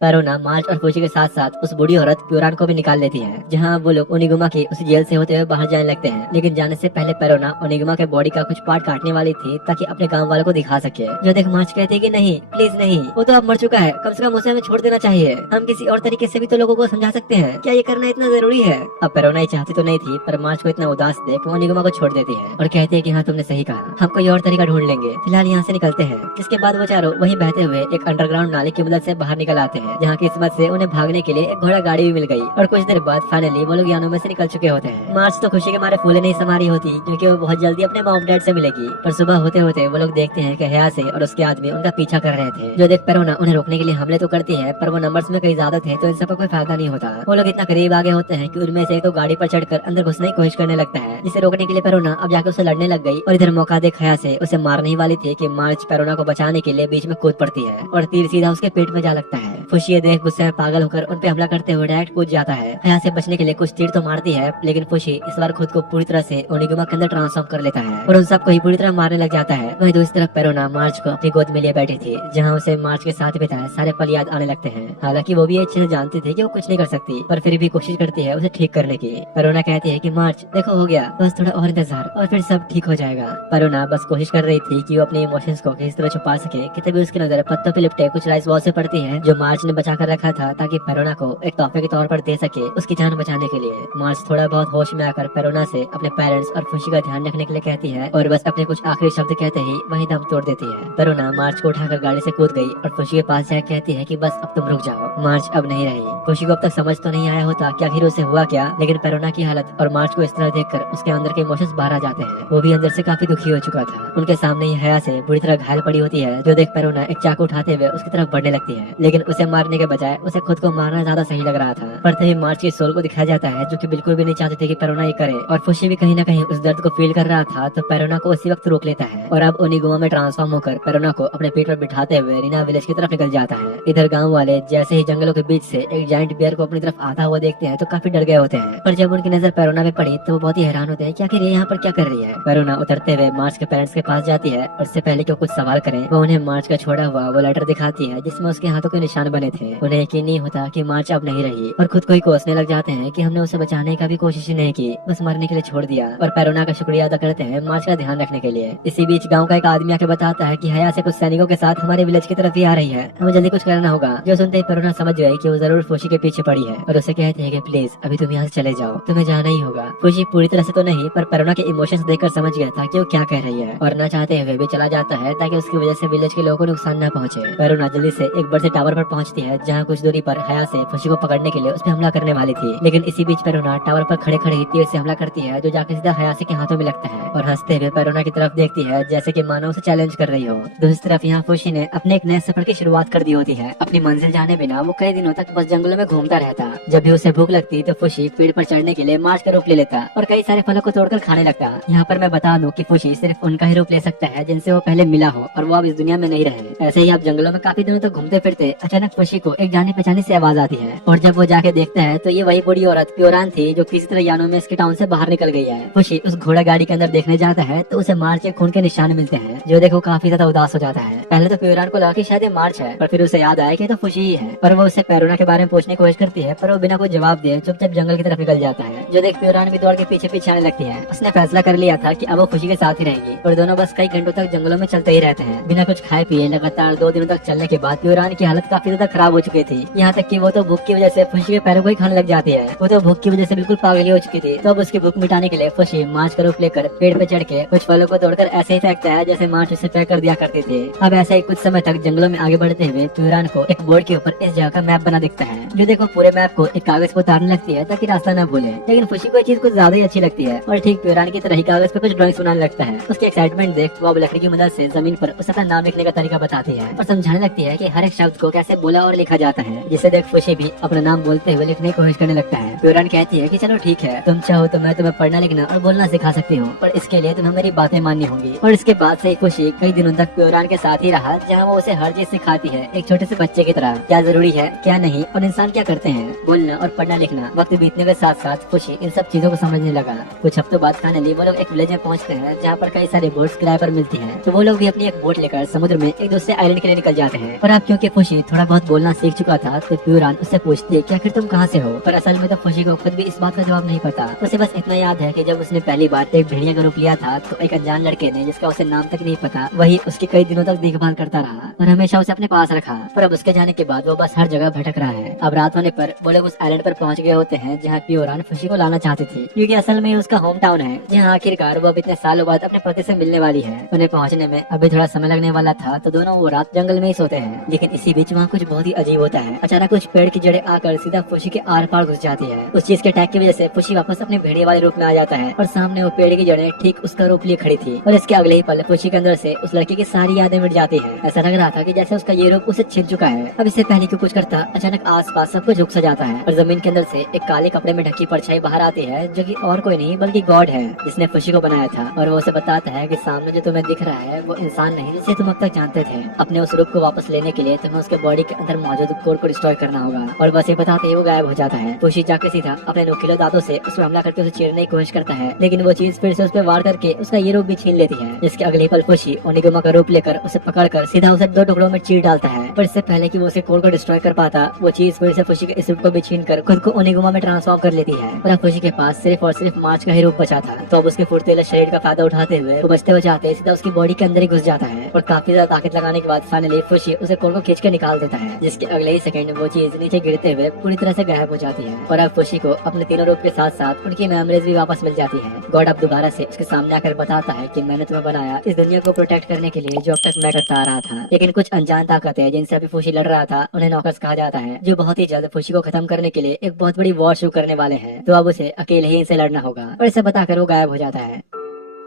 पेरोना मार्च और फुशी के साथ साथ उस बूढ़ी औरत प्यूरान को भी निकाल लेती है, जहां वो लोग ओनिगुमा की उस जेल से होते हुए बाहर जाने लगते हैं। लेकिन जाने से पहले पेरोना ओनिगुमा के बॉडी का कुछ पार्ट काटने वाली थी ताकि अपने गांव वालों को दिखा सके, जो देख मार्च कहती है कि नहीं प्लीज नहीं, वो तो अब मर चुका है, कम से कम उसे हमें छोड़ देना चाहिए, हम किसी और तरीके से भी तो लोगों को समझा सकते हैं, क्या ये करना इतना जरूरी है। अब पेरोना ये चाहती तो नहीं थी, पर मार्च को इतना उदास देख वो ओनिगुमा को छोड़ देती है और कहती है कि हाँ तुमने सही कहा, हम कोई और तरीका ढूंढ लेंगे, फिलहाल यहाँ से निकलते हैं। जिसके बाद वो चारों वहीं बहते हुए एक अंडरग्राउंड नाले की मदद से बाहर निकल आते हैं, जहाँ किस्मत से उन्हें भागने के लिए एक घोड़ा गाड़ी भी मिल गई और कुछ देर बाद फाइनली वो लोग यानों में से निकल चुके होते हैं। मार्च तो खुशी के मारे फूले नहीं समा रही होती क्योंकि वो बहुत जल्दी अपने मॉम डैड से मिलेगी, पर सुबह होते होते वो लोग देखते हैं कि हया से और उसके आदमी उनका पीछा कर रहे थे, जो देख पेरोना उन्हें रोकने के लिए हमले तो करती है, पर वो नंबर्स में कई ज्यादा थे तो इन सबका कोई फायदा नहीं होता। वो लोग इतना करीब आगे होते हैं कि उनमें से एक तो गाड़ी पर चढ़कर अंदर घुसने की कोशिश करने लगता है, जिसे रोकने के लिए पेरोना अब जाके उसे लड़ने लग गई और इधर मौका देख हया से उसे मारने ही वाली थी कि मार्च पेरोना को बचाने के लिए बीच में कूद पड़ती है और तीर सीधा उसके पेट में जा लगता है। खुशी देख गुस्से में पागल होकर उन पे हमला करते हुए डायरेक्ट कूद जाता है। हया से बचने के लिए कुछ तीर तो मारती है, लेकिन खुशी इस बार खुद को पूरी तरह से ओनिगुमा के अंदर ट्रांसफॉर्म कर लेता है और उन सबको ही पूरी तरह मारने लग जाता है। वहीं दूसरी तरफ पेरोना मार्च को अपनी गोद में लिए बैठी थी, जहाँ उसे मार्च के साथ बिताए सारे पल याद आने लगते हैं। हालांकि वो भी अच्छे से जानती थी कि वो कुछ नहीं कर सकती, पर फिर भी कोशिश करती है उसे ठीक करने की। पेरोना कहती है कि मार्च देखो हो गया, बस थोड़ा और इंतजार और फिर सब ठीक हो जाएगा। पेरोना बस कोशिश कर रही थी कि वो अपने इमोशंस को किस तरह छुपा सके कि तभी उसकी नजर पत्तों पे लिपटे कुछ राइस बॉल से पड़ती है, जो मार्च ने बचा कर रखा था ताकि पेरोना को एक तोहफे के तौर पर दे सके उसकी जान बचाने के लिए। मार्च थोड़ा बहुत होश में आकर पेरोना से अपने पेरेंट्स और खुशी का ध्यान रखने के लिए कहती है और बस अपने कुछ आखिरी शब्द कहते ही वहीं दम तोड़ देती है। पेरोना मार्च को उठाकर गाड़ी से कूद गई और खुशी के पास जाकर कहती है कि बस अब तुम रुक जाओ। मार्च अब नहीं रही। खुशी को अब तक समझ तो नहीं आया होता कि आखिर उसे हुआ क्या, लेकिन पेरोना की हालत और मार्च को इस तरह देखकर उसके अंदर के इमोशंस बाहर आ जाते हैं। वो भी अंदर से काफी दुखी हो चुका था। उनके सामने ही हया से बुरी तरह घायल पड़ी होती है, जो देख पेरोना एक चाकू उठाते हुए उसकी तरफ बढ़ने लगती है, लेकिन उसे मारने के बजाय उसे खुद को मारना ज्यादा सही लग रहा था। पर तभी मार्च के सोल को दिखाया जाता है, जो कि बिल्कुल भी नहीं चाहते थे कि पेरोना ये करे, और खुशी भी कहीं ना कहीं उस दर्द को फील कर रहा था, तो पेरोना को उसी वक्त रोक लेता है और अब ओनिगुमा में ट्रांसफॉर्म होकर पेरोना को अपने पीठ पर बिठाते हुए रीना विलेज की तरफ निकल जाता है। इधर गांव वाले जैसे ही जंगलों के बीच से एक जायंट बियर को अपनी तरफ आता हुआ देखते हैं तो काफी डर गए होते हैं, पर जब उनकी नजर पेरोना पे पड़ी तो वो बहुत ही हैरान होते हैं कि आखिर ये यहाँ पर क्या कर रही है। पेरोना उतरते हुए मार्च के पेरेंट्स के पास जाती है और इससे पहले कि वो कुछ सवाल करें, वो उन्हें मार्च का छोड़ा हुआ वो लेटर दिखाती है जिसमें उसके हाथों के निशान बने थे। उन्हें यकीन नहीं होता कि मार्च अब नहीं रही और खुद को ही कोसने लग जाते हैं कि हमने उसे बचाने का भी कोशिश ही नहीं की, बस मरने के लिए छोड़ दिया। और पेरोना का शुक्रिया अदा करते हैं मार्च का ध्यान रखने के लिए। इसी बीच गांव का एक आदमी आके बताता है कि हया से कुछ सैनिकों के साथ हमारे विलेज की तरफ ही आ रही है, हमें जल्दी कुछ करना होगा। जो सुनते ही पेरोना समझ गई कि वो जरूर फुशी के पीछे पड़ी है और उसे कहते हैं कि प्लीज अभी तुम यहाँ से चले जाओ, तुम्हें जाना ही होगा। फुशी पूरी तरह से तो नहीं, पर पेरोना के इमोशंस देखकर समझ गया था कि वो क्या कह रही है और न चाहते हुए भी चला जाता है ताकि उसकी वजह से विलेज के लोगों को नुकसान न पहुंचे। पेरोना जल्दी से एक बड़े से टावर पर पहुंचती है, जहाँ कुछ दूरी पर हया से फुशी को पकड़ने के लिए उस पर हमला करने वाली थी, लेकिन इसी बीच पेरोना टावर पर खड़े खड़े ही तीर से हमला करती है, जो जाकर सीधा हयासे के हाथों में लगता है और हंसते हुए पेरोना की तरफ देखती है जैसे कि मानो उसे चैलेंज कर रही हो। दूसरी तरफ यहाँ फुशी ने अपने एक नए सफर की शुरुआत कर दी होती है। अपनी मंजिल जाने बिना वो कई दिनों तक बस जंगलों में घूमता रहता। जब भी उसे भूख लगती तो फुशी पेड़ पर चढ़ने के लिए मार्च का रूप ले लेता और कई सारे फलों को तोड़कर खाने लगता। यहाँ पर मैं बता दूं कि फुशी सिर्फ उनका ही रूप ले सकता है जिनसे वो पहले मिला हो और वो अब इस दुनिया में नहीं रहे। ऐसे ही आप जंगलों में काफी दिनों तक घूमते फिरते अचानक खुशी को एक जानी पहचानी से आवाज आती है और जब वो जाके देखता है तो ये वही बूढ़ी औरत प्योरान थी जो किसी तरह यानो में इसके टाउन से बाहर निकल गई है। खुशी उस घोड़ा गाड़ी के अंदर देखने जाता है तो उसे मार्च के खून के निशान मिलते हैं, जो देखो काफी ज्यादा उदास हो जाता है। पहले तो प्योरान को लगा कि शायद ये मार्च है, पर फिर उसे याद आया कि तो खुशी ही है। पर वो उससे पेरोना के बारे में पूछने की कोशिश करती है, पर वो बिना कोई जवाब दिए चुपचाप जंगल की तरफ निकल जाता है। जो देख प्योरान भी दौड़ के पीछे पीछे आने लगती है। उसने फैसला कर लिया था कि अब वो खुशी के साथ ही रहेंगी और दोनों बस कई घंटों तक जंगलों में चलते ही रहते हैं बिना कुछ खाए पिए। लगातार 2 दिनों तक चलने के बाद प्योरान की हालत काफी ज्यादा खराब हो चुकी थी, यहाँ तक कि वो तो भूख की वजह से खुशी के पैरों को ही खाने लग जाती है। वो तो भूख की वजह से बिल्कुल पागल हो चुकी थी। तो अब उसकी भूख मिटाने के लिए खुशी मार्च का रूप लेकर पेड़ पे चढ़ के कुछ फलों को तोड़कर ऐसे ही फेंकता है जैसे मार्च उसे पैक कर दिया करती थी। अब ऐसे ही कुछ समय तक जंगलों में आगे बढ़ते हुए प्योरान को एक बोर्ड के ऊपर इस जगह का मैप बना दिखता है। जो देखो पूरे मैप को एक कागज पर उतारने लगती है ताकि रास्ता न भूले, लेकिन खुशी को ये चीज कुछ ज्यादा ही अच्छी लगती है और ठीक प्योरान की तरह ही कागज पे कुछ ड्राइंग बनाने लगता है। उसकी एक्साइटमेंट देख वो अब लकड़ी की मदद से जमीन पर उसे अपना नाम लिखने का तरीका बताती है और समझाने लगती है कि हर एक शब्द को कैसे बोला और लिखा जाता है, जिसे देख खुशी भी अपना नाम बोलते हुए लिखने की कोशिश करने लगता है। प्योरान कहती है कि चलो ठीक है, तुम चाहो तो मैं तुम्हें पढ़ना लिखना और बोलना सिखा सकती हूँ, पर इसके लिए तुम्हें मेरी बातें माननी होंगी। और इसके बाद से खुशी कई दिनों तक प्योरान के साथ ही रहा, जहाँ वो उसे हर चीज सिखाती है एक छोटे से बच्चे की तरह, क्या जरूरी है क्या नहीं और इंसान क्या करते हैं। बोलना और पढ़ना लिखना। वक्त बीतने के साथ साथ खुशी इन सब चीजों को समझने लगा। कुछ हफ्तों बाद फाइनली वो लोग एक विलेज में पहुंचते हैं जहाँ पर कई सारे बोट्स किराए पर मिलती हैं। तो वो लोग भी अपनी एक बोट लेकर समुद्र में एक दूसरे आइलैंड के लिए निकल जाते हैं। और अब क्योंकि खुशी थोड़ा बहुत बोलना सीख चुका था तो प्योरान उससे पूछती है कि आखिर तुम कहाँ से हो, पर असल में तो खुशी को खुद भी इस बात का जवाब नहीं पता। उसे बस इतना याद है कि जब उसने पहली बार एक भेड़िया का रूप लिया था तो एक अनजान लड़के ने, जिसका उसे नाम तक नहीं पता, वही उसकी कई दिनों तक देखभाल करता रहा और हमेशा उसे अपने पास रखा। पर अब उसके जाने के बाद वो बस हर जगह भटक रहा है। अब रात होने पर वो लोग उस आइलैंड पर पहुंच गए होते हैं जहाँ प्योरान खुशी को लाना चाहती थी, क्योंकि असल में उसका होम टाउन है जहाँ आखिरकार वो अब इतने सालों बाद अपने पति से मिलने वाली है। उन्हें पहुंचने में अभी थोड़ा समय लगने वाला था तो दोनों वो रात जंगल में ही सोते हैं, लेकिन इसी बीच वहाँ कुछ बहुत ही अजीब होता है। अचानक कुछ पेड़ की जड़ें आकर सीधा खुशी के आर पार घुस जाती है। उस चीज के अटैक की वजह से खुशी वापस अपने भेड़िए वाले रूप में आ जाता है और सामने वो पेड़ की जड़ें ठीक उसका रूप लिए खड़ी थी। और इसके अगले ही पल खुशी के अंदर से उस लड़की की सारी यादें मिट जाती है। ऐसा लग रहा था कि जैसे उसका ये रूप उसे छिन चुका है। अब इससे पहले कि कुछ करता अचानक आसपास सब कुछ झुक सा जाता है और जमीन के अंदर से एक काले कपड़े में ढकी परछाई बाहर आती है, जो कि और कोई नहीं बल्कि गॉड है जिसने खुशी को बनाया था। और वो उसे बताता है कि सामने जो तुम्हें दिख रहा है वो इंसान नहीं जिसे तुम अब तक जानते थे। अपने उस रूप को वापस लेने के लिए तुम्हें उसके बॉडी के अंदर मौजूद कोर को डिस्ट्रॉय करना होगा। और बस ये बताते ही वो गायब हो जाता है। खुशी जाके सीधा अपने नुकीले दांतों से उस पर हमला करके उसे चीरने की कोशिश करता है, लेकिन वो चीज फिर से उस पर वार करके उसका ये रूप भी छीन लेती है। जिसके अगले पल खुशी ओनिगमा का रूप लेकर उसे पकड़कर सीधा उसे 2 टुकड़ों में चीर डालता है। पर इससे पहले कि वो उसे कोर को डिस्ट्रॉय कर पाता, वो चीज फिर से खुशी के इस रूप को भी छीन कर खुद को ओनिगमा में ट्रांसफॉर्म कर लेती है। और अब खुशी के पास सिर्फ और सिर्फ मार्च का ही रूप बचा था। तो अब उसके फुर्तीले शरीर का फायदा उठाते हुए वो बचते बचाते सीधा उसकी बॉडी के अंदर ही घुस जाता है और काफी ज्यादा ताकत लगाने के बाद फाइनली खुशी उसे कोर को खींच के निकाल देता है, जिसके अगले ही सेकंड वो चीज नीचे गिरते हुए पूरी तरह से गायब हो जाती है। और अब खुशी को अपने तीनों रूप के साथ साथ उनकी मेमोरीज भी वापस मिल जाती है। गॉड अब दोबारा से उसके सामने आकर बताता है कि मैंने तुम्हें बनाया इस दुनिया को प्रोटेक्ट करने के लिए जो अब तक मैं करता आ रहा था, लेकिन कुछ अनजान ताकतें जिनसे अभी खुशी लड़ रहा था उन्हें नॉकर्स कहा जाता है, जो बहुत ही जल्द खुशी को खत्म करने के लिए एक बहुत बड़ी वॉर शुरू करने वाले हैं। तो अब उसे अकेले ही इनसे लड़ना होगा। और इसे बताकर वो गायब हो जाता है।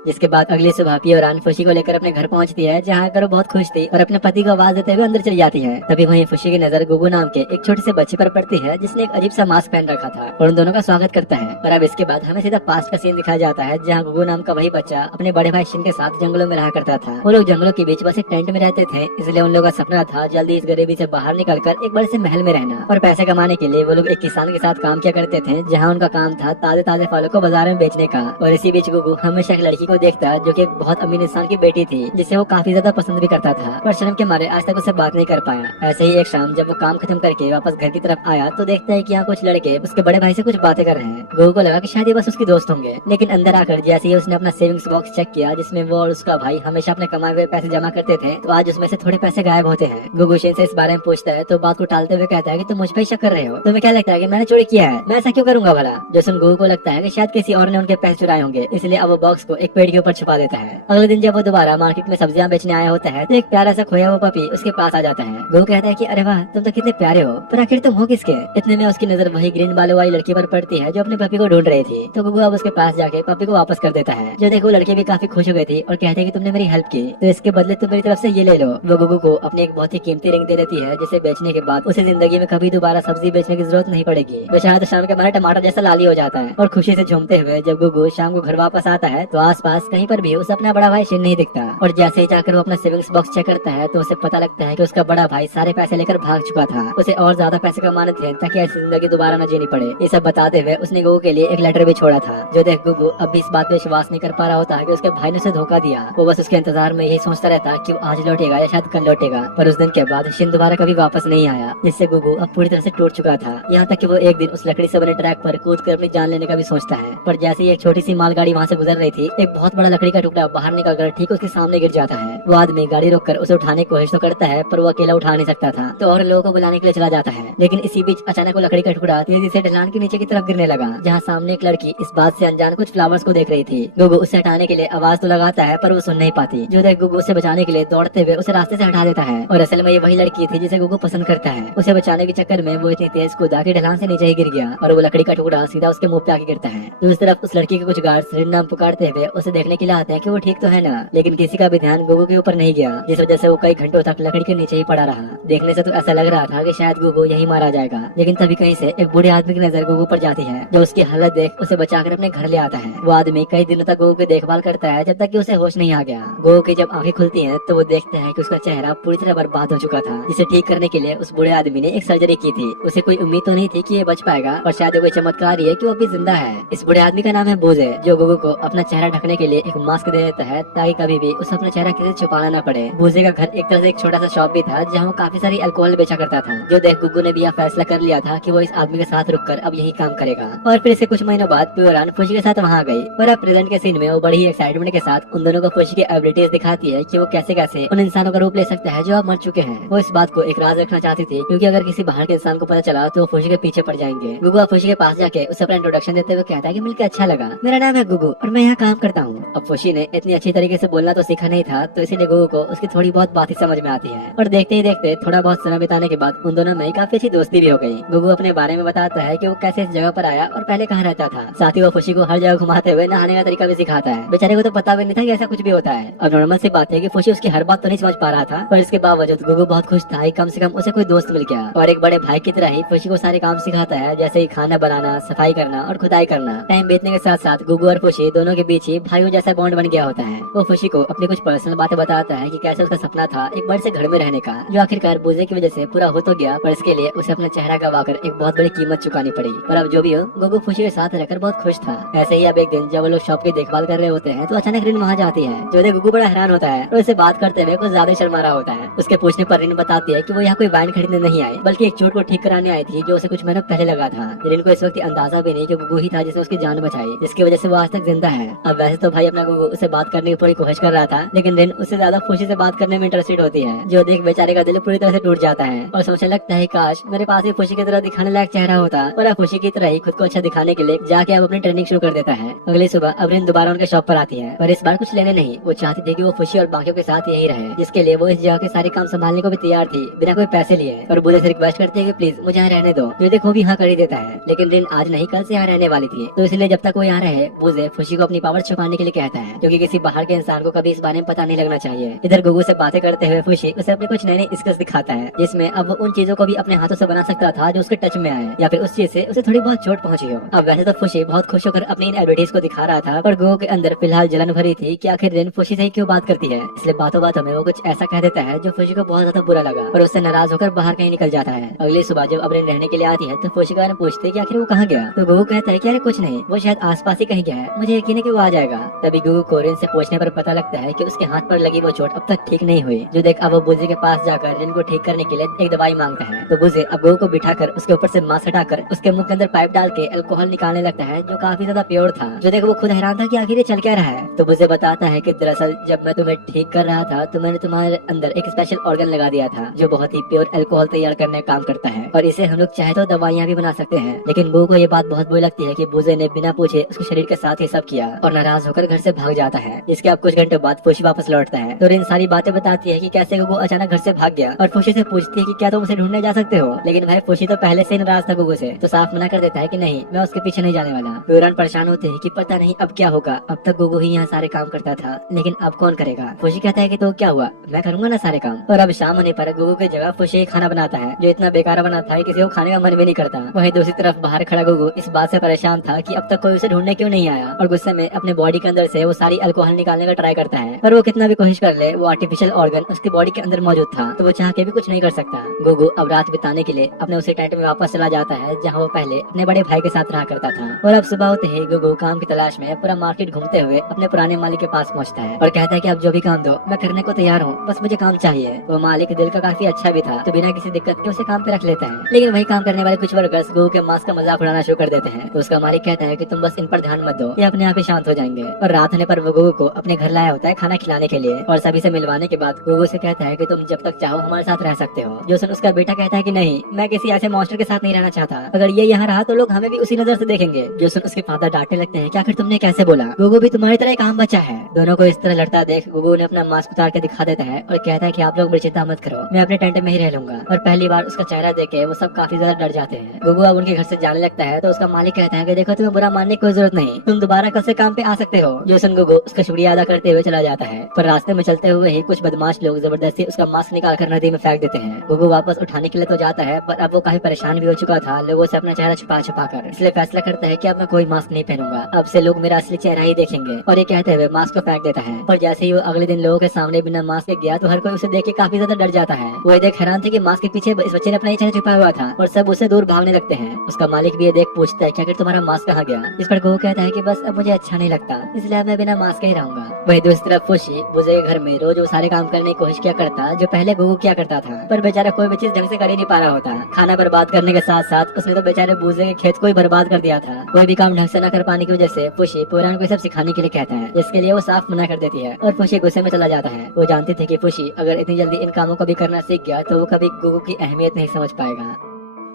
जिसके बाद अगली सुबह प्योरान खुशी को लेकर अपने घर पहुंचती है, जहाँ कर वो बहुत खुश थी और अपने पति को आवाज देते हुए अंदर चली जाती है। तभी वहीं खुशी की नजर गुगू नाम के एक छोटे से बच्चे पर पड़ती है, जिसने एक अजीब सा मास्क पहन रखा था और उन दोनों का स्वागत करता है। और अब इसके बाद हमें सीधा पास्ट का सीन दिखाया जाता है, जहाँ गुगू नाम का वही बच्चा अपने बड़े भाई शिन के साथ जंगलों में रहा करता था। वो लोग जंगलों के बीच बस एक टेंट में रहते थे, इसलिए उन लोगों का सपना था जल्दी इस गरीबी से बाहर निकल कर एक बड़े से महल में रहना। और पैसे कमाने के लिए वो लोग एक किसान के साथ काम किया करते थे, जहाँ उनका काम था ताजे ताजे फलों को बाजार में बेचने का। और इसी बीच गुगू हमेशा एक लड़की को देखता जो कि बहुत अमीर इंसान की बेटी थी, जिसे वो काफी ज्यादा पसंद भी करता था, पर शर्म के मारे आज तक उससे बात नहीं कर पाया। ऐसे ही एक शाम जब वो काम खत्म करके वापस घर की तरफ आया तो देखता है कि यहाँ कुछ लड़के उसके बड़े भाई से कुछ बातें कर रहे हैं। गुगू को लगा कि शायद ये बस उसके दोस्त होंगे, लेकिन अंदर आकर जैसे ही उसने अपना सेविंग्स बॉक्स चेक किया, जिसमें वो और उसका भाई हमेशा अपने कमाए हुए पैसे जमा करते थे, तो आज उसमें से थोड़े पैसे गायब होते हैं। गुगू शिन से इस बारे में पूछता है तो बात को टालते हुए कहता है कि तुम मुझ पर शक कर रहे हो, तुम्हें क्या लगता है कि मैंने चोरी किया है? मैं ऐसा क्यों करूंगा भला? जो सुन गुगू को लगता है कि शायद किसी और ने उनके पैसे चुराए होंगे, इसलिए अब वो बॉक्स को एक पेड़ के ऊपर छुपा देता है। अगले दिन जब वो दोबारा मार्केट में सब्जियां बेचने आया होता है तो एक प्यारा सा खोया हुआ पपी उसके पास आ जाता है। गुगू कहता है कि अरे वाह, तुम तो कितने प्यारे हो, पर आखिर तुम हो किसके? इतने में उसकी नजर वही ग्रीन बालों वाली लड़की पर पड़ती है जो अपने पपी को ढूंढ रही थी। तो गुगू अब उसके पास जाके पपी को वापस कर देता है। जो देखो लड़की भी काफी खुश हो गई थी और कहते हैं कि तुमने मेरी हेल्प की, तो इसके बदले तुम मेरी तरफ से ये ले लो। वो गुगू को अपनी एक बहुत ही कीमती रिंग दे देती है, जिसे बेचने के बाद उसे जिंदगी में कभी दोबारा सब्जी बेचने की जरूरत नहीं पड़ेगी। बेचारा तो शाम के मारे टमाटर जैसा लाली हो जाता है। और खुशी से झूमते हुए जब गुगू शाम को घर वापस आता है तो आसपास आसपास कहीं पर भी उसे अपना बड़ा भाई शिन नहीं दिखता। और जैसे ही जाकर वो अपना सेविंग्स बॉक्स चेक करता है तो उसे पता लगता है कि उसका बड़ा भाई सारे पैसे लेकर भाग चुका था। उसे और ज्यादा पैसे कमाने थे ताकि ऐसी जिंदगी दोबारा न जीनी पड़े। ये सब बताते हुए उसने गुगु के लिए एक लेटर भी छोड़ा था। जो देख गुगु अब भी इस बात पे विश्वास नहीं कर पा रहा होता कि उसके भाई ने उसे धोखा दिया। वो बस उसके इंतजार में यही सोचता रहता कि वो आज लौटेगा या शायद कल लौटेगा। पर उस दिन के बाद शिन दोबारा कभी वापस नहीं आया, जिससे गुगु अब पूरी तरह से टूट चुका था। यहाँ तक कि वो एक दिन उस लकड़ी से बने ट्रैक पर कूद कर अपनी जान लेने का भी सोचता है। पर जैसे ही एक छोटी सी मालगाड़ी वहाँ से गुजर रही थी, एक बहुत बड़ा लकड़ी का टुकड़ा बाहर निकलकर ठीक उसके सामने गिर जाता है। वो आदमी गाड़ी रोककर उसे उठाने की कोशिश तो करता है, पर वो अकेला उठा नहीं सकता था, तो और लोगों को बुलाने के लिए चला जाता है। लेकिन इसी बीच अचानक वो लकड़ी का टुकड़ा तेजी से ढलान के नीचे की तरफ गिरने लगा, जहाँ सामने एक लड़की इस बात से अनजान कुछ फ्लावर्स को देख रही थी। गुगु उसे हटाने के लिए आवाज तो लगाता है, पर वो सुन नहीं पाती। जो देख गुगु उसे बचाने के लिए दौड़ते हुए उसे रास्ते से हटा देता है। और असल में ये वही लड़की थी जिसे गुगु पसंद करता है। उसे बचाने के चक्कर में वो इतनी तेज कूदा कि ढलान से नीचे ही गिर गया और वो लकड़ी का टुकड़ा सीधा उसके मुंह पे आके गिरता है। दूसरी तरफ उस लड़की के कुछ गार्ड्स रिन नाम पुकारते हुए उसे देखने के लिए आते हैं कि वो ठीक तो है ना, लेकिन किसी का भी ध्यान गुगु के ऊपर नहीं गया, जिस वजह से वो कई घंटों तक लकड़ी के नीचे ही पड़ा रहा। देखने से तो ऐसा लग रहा था कि शायद गुगु यही मारा जाएगा, लेकिन तभी कहीं से एक बूढ़े आदमी की नजर गुगु पर जाती है, जो उसकी हालत देख उसे बचाकर अपने घर ले आता है। वो आदमी कई दिनों तक गुगु की देखभाल करता है, जब तक कि उसे होश नहीं आ गया। गुगु की जब आंखें खुलती हैं तो वो देखते हैं कि उसका चेहरा पूरी तरह बर्बाद हो चुका था, जिसे ठीक करने के लिए उस बूढ़े आदमी ने एक सर्जरी की थी। उसे कोई उम्मीद तो नहीं थी कि ये बच पाएगा, और शायद कोई चमत्कार ही है कि वो अभी जिंदा है। इस बूढ़े आदमी का नाम है बोझे, जो गुगु को अपना चेहरा ढकने के लिए एक मास्क दे देता है ताकि कभी भी उसे अपना चेहरा किसी से छुपाना न पड़े। बोझे का घर एक तरह से एक छोटा सा शॉप भी था, जहाँ वो काफी सारी अल्कोहल बेचा करता था। जो देख गुगु ने भी यह फैसला कर लिया था कि वो इस आदमी के साथ रुककर अब यही काम करेगा। और फिर इसे कुछ महीनों बाद प्योरान फुशी के साथ वहाँ गई। और अब प्रेजेंट के सीन में वो बड़ी ही एक्साइटमेंट के साथ उन दोनों को फुशी की एबिलिटीज दिखाती है कि वो कैसे कैसे उन इंसानों का रूप ले सकता है जो अब मर चुके हैं। वो इस बात को एक राज रखना चाहती थी, क्योंकि अगर किसी बाहर के इंसान को पता चला तो वो फुशी के पीछे पड़ जाएंगे। गुगु अब फुशी के पास जाके उसे अपना इंट्रोडक्शन देते हुए कहता है कि मिलकर अच्छा लगा, मेरा नाम है गुगु और मैं यहाँ काम करता हूँ। अब फुशी ने इतनी अच्छी तरीके से बोलना तो सीखा नहीं था, तो इसीलिए गुगु को उसकी थोड़ी बहुत बात ही समझ में आती है। और देखते ही देखते थोड़ा बहुत समय बिताने के बाद उन दोनों में काफी अच्छी दोस्ती भी हो गई। गुगु अपने बारे में बताता है कि वो कैसे इस जगह पर आया और पहले कहाँ रहता था। साथ ही वो फुशी को हर जगह घुमाते हुए नहाने का तरीका भी सिखाता है। बेचारे को तो पता भी नहीं था कि ऐसा कुछ भी होता है। अब नॉर्मल सी बात है कि फुशी उसकी हर बात तो नहीं समझ पा रहा था, पर इसके बावजूद गुगु बहुत खुश था कि कम से कम उसे कोई दोस्त मिल गया। और एक बड़े भाई की तरह ही फुशी को सारे काम सिखाता है, जैसे ही खाना बनाना, सफाई करना और खुदाई करना। टाइम बीतने के साथ साथ गुगु और फुशी दोनों के बीच ही भाइयों जैसा बॉन्ड बन गया होता है। वो फुशी को अपनी कुछ पर्सनल बातें बताता है कि कैसे उसका सपना था एक बड़े से घर में रहने का, जो आखिरकार बोझे की वजह से पूरा हो तो गया, पर इसके लिए उसे अपना चेहरा गवाकर एक बहुत बड़ी कीमत चुकानी पड़ी। पर अब जो भी हो, गुगु फुशी के साथ रहकर बहुत खुश था। ऐसे ही अब एक दिन जब वो लोग शॉप की देखभाल कर रहे होते हैं तो अचानक रिन वहाँ जाती है। जो देख गुगु बड़ा हैरान होता है और उसे बात करते हुए कुछ ज्यादा शर्मा रहा होता है। उसके पूछने पर रिन बताती है कि वो यहाँ कोई वाइन खरीदने नहीं आई, बल्कि एक चोट को ठीक कराने आई थी जो उसे कुछ महीनों पहले लगा था। रिन को इस वक्त अंदाजा भी नहीं कि गुगु ही था जिसने उसकी जान बचाई, जिसकी वजह से वो आज तक जिंदा है। अब वैसे तो भाई अपना गुगु उसे बात करने की पूरी कोशिश कर रहा था, लेकिन रिन उससे ज्यादा खुशी से बात करने में इंटरेस्टेड होती है। जो देख बेचारे का दिल पूरी तरह से टूट जाता है और सोचने लगता है काश मेरे पास भी खुशी की तरह दिखाने लायक चेहरा होता। और अब खुशी की तरह ही खुद को अच्छा दिखाने के लिए जाके अब अपनी ट्रेनिंग शुरू कर देता है। अगली सुबह अब रिन दोबारा उनके शॉप पर आती है, पर इस बार कुछ लेने नहीं। वो चाहती थी कि वो खुशी और बाकियों के साथ यही रहे, जिसके लिए वो इस जगह के सारे काम संभालने को भी तैयार थी बिना कोई पैसे लिए। और बुझे से रिक्वेस्ट करती है कि प्लीज मुझे यहाँ रहने दो। जो देखो भी हाँ कर ही देता है, लेकिन रिन आज नहीं कल से यहाँ रहने वाली थी, तो इसलिए जब तक वो यहाँ रहे बुझे खुशी को अपनी पावर छुपाने के लिए कहता है, क्योंकि किसी बाहर के इंसान को कभी इस बारे में पता नहीं लगना चाहिए। इधर गुगु से बातें करते हुए खुशी उसे अपने कुछ नए नए स्किल्स दिखाता है, जिसमें अब वो उन चीजों को भी अपने हाथों से बना सकता था जो उसके टच में आए, या फिर उस चीज से उसे थोड़ी बहुत चोट पहुंची हो। अब वैसे तो खुशी बहुत खुश होकर अपनी इन एबिलिटीज को दिखा रहा था, पर गुगु के अंदर फिलहाल जलन भरी थी कि आखिर रिन खुशी से ही क्यों बात करती है। इसलिए बातों बातों में वो कुछ ऐसा कह देता है जो खुशी को बहुत ज्यादा बुरा लगा और उससे नाराज होकर बाहर कहीं निकल जाता है। अगली सुबह जब अब रिन रहने के लिए आती है तो खुशी का पूछते कि आखिर वो कहाँ गया, तो गुगु कहता है कि अरे कुछ नहीं, वो शायद आसपास ही कहीं गया है, मुझे यकीन है कि वो आ जाएगा। तभी गुगु को रिन से पूछने पर पता लगता है कि उसके हाथ पर लगी वो चोट अब तक ठीक नहीं हुई। जो देख अब वो बुझे के पास जाकर रिन को ठीक करने के लिए एक दवाई मांगता है, तो बुझे अब गुगु को बिठाकर उसके ऊपर से मास्क हटाकर उसके मुंह के अंदर पाइप डाल के अल्कोहल निकालने लगता है, जो काफी ज्यादा प्योर था। जो देख वो खुद हैरान था कि आखिर ये चल क्या रहा है। तो बुझे बताता है कि दरअसल जब मैं तुम्हें ठीक कर रहा था तो मैंने तुम्हारे अंदर एक स्पेशल ऑर्गन लगा दिया था, जो बहुत ही प्योर अल्कोहल तैयार करने का काम करता है, और इसे हम लोग चाहे तो दवाइयाँ भी बना सकते हैं। लेकिन गुगु को ये बात बहुत बुरी लगती है कि बुझे ने बिना पूछे उसके शरीर के साथ ही सब किया और नाराज होकर घर से भाग जाता है। इसके अब कुछ घंटों बाद फुशी वापस लौटता है तो रिन सारी बातें बताती है कि कैसे गुगु अचानक घर से भाग गया, और फुशी से पूछती है कि क्या तुम उसे ढूंढने जा सकते हो। लेकिन भाई फुशी तो पहले से नाराज था गुगु से, तो साफ मना कर देता है कि नहीं, मैं उसके पीछे नहीं जाने वाला। प्योरन परेशान होते हैं कि पता नहीं अब क्या होगा, अब तक गुगु ही यहाँ सारे काम करता था, लेकिन अब कौन करेगा। फुशी कहता है कि तो क्या हुआ, मैं करूंगा ना सारे काम। और अब शाम होने पर गुगु की जगह फुशी खाना बनाता है, जो इतना बेकार बना था कि किसी को खाने का मन भी नहीं करता। वहीं दूसरी तरफ बाहर खड़ा गुगु इस बात से परेशान था कि अब तक कोई उसे ढूंढने क्यों नहीं आया, और गुस्से में अपने बॉडी बॉडी के अंदर से वो सारी अल्कोहल निकालने का ट्राई करता है, पर वो कितना भी कोशिश कर ले वो आर्टिफिशियल ऑर्गन उसकी बॉडी के अंदर मौजूद था, तो वो चाह के भी कुछ नहीं कर सकता। गुगु अब रात बिताने के लिए अपने उसी टेंट में वापस चला जाता है जहाँ वो पहले अपने बड़े भाई के साथ रहा करता था। और अब सुबह होते ही गुगु काम की तलाश में पूरा मार्केट घूमते हुए अपने पुराने मालिक के पास पहुंचता है और कहता है कि आप जो भी काम दो मैं करने को तैयार हूँ, बस मुझे काम चाहिए। वो मालिक दिल का काफी अच्छा भी था, तो बिना किसी दिक्कत के उसे काम पे रख लेता है। लेकिन वही काम करने वाले कुछ वर्कर्स गुगु के मास्क का मजाक उड़ाना शुरू कर देते हैं, तो उसका मालिक कहता है कि तुम बस इन पर ध्यान मत दो, ये अपने आप ही शांत हो जाएंगे। और रात होने पर वो गुगु को अपने घर लाया होता है खाना खिलाने के लिए, और सभी से मिलवाने के बाद गुगु से कहता है कि तुम जब तक चाहो हमारे साथ रह सकते हो। जोसन उसका बेटा कहता है कि नहीं, मैं किसी ऐसे मॉन्स्टर के साथ नहीं रहना चाहता, अगर ये यहाँ रहा तो लोग हमें भी उसी नजर से देखेंगे। जोसन उसके फादर डांटने लगते हैं कि आखिर तुमने कैसे बोला, गुगु भी तुम्हारी तरह एक आम बच्चा है। दोनों को इस तरह लड़ता देख गुगु ने अपना मास्क उतार के दिखा देता है और कहता है कि आप लोग मेरी चिंता मत करो, मैं अपने टेंट में ही रह लूंगा। और पहली बार उसका चेहरा देख के वो सब काफी ज्यादा डर जाते हैं। गुगु अब उनके घर से जाने लगता है, तो उसका मालिक कहता है कि देखो तुम्हें बुरा मानने की कोई जरूरत नहीं, तुम दोबारा कल से काम पे आ सकते हो। जोसन गुगु उसका शुक्रिया अदा करते हुए चला जाता है, पर रास्ते में चलते हुए ही कुछ बदमाश लोग जबरदस्ती उसका मास्क निकाल कर नदी में फेंक देते हैं। गुगु वापस उठाने के लिए तो जाता है, पर अब वो काफी परेशान भी हो चुका था लोगों से अपना चेहरा छुपा छुपा कर, इसलिए फैसला करता है कि अब मैं कोई मास्क नहीं पहनूंगा, अब से लोग मेरा असली चेहरा ही देखेंगे। और ये कहते हुए मास्क को फेंक देता है। और जैसे ही वो अगले दिन लोगों के सामने बिना मास्क के गया तो हर कोई उसे देख के काफी ज्यादा डर जाता है। वो देख हैरान थे कि मास्क के पीछे इस बच्चे ने अपना ही चेहरा छुपाया हुआ था, और सब उसे दूर भागने लगते हैं। उसका मालिक भी ये देख पूछता है कि आखिर तुम्हारा मास्क कहाँ गया। इस पर गुगु कहता है कि बस अब मुझे अच्छा नहीं लगता, इसलिए मैं बिना मास्क के ही रहूंगा। वही दूसरी तरफ खुशी बुजे के घर में रोज वो सारे काम करने की कोशिश किया करता जो पहले गुगु किया करता था, पर बेचारा कोई भी चीज ढंग से कर ही नहीं पा रहा होता। खाना बर्बाद करने के साथ साथ उसने तो बेचारे बूजे के खेत को ही बर्बाद कर दिया था। कोई भी काम ढंग से न कर पाने की वजह से खुशी पुरान को सब सिखाने के लिए कहता है, जिसके लिए वो साफ मना कर देती है और खुशी गुस्से में चला जाता है। वो जानती थी कि खुशी अगर इतनी जल्दी इन कामों को भी करना सीख गया तो वो कभी गुगु की अहमियत नहीं समझ पाएगा।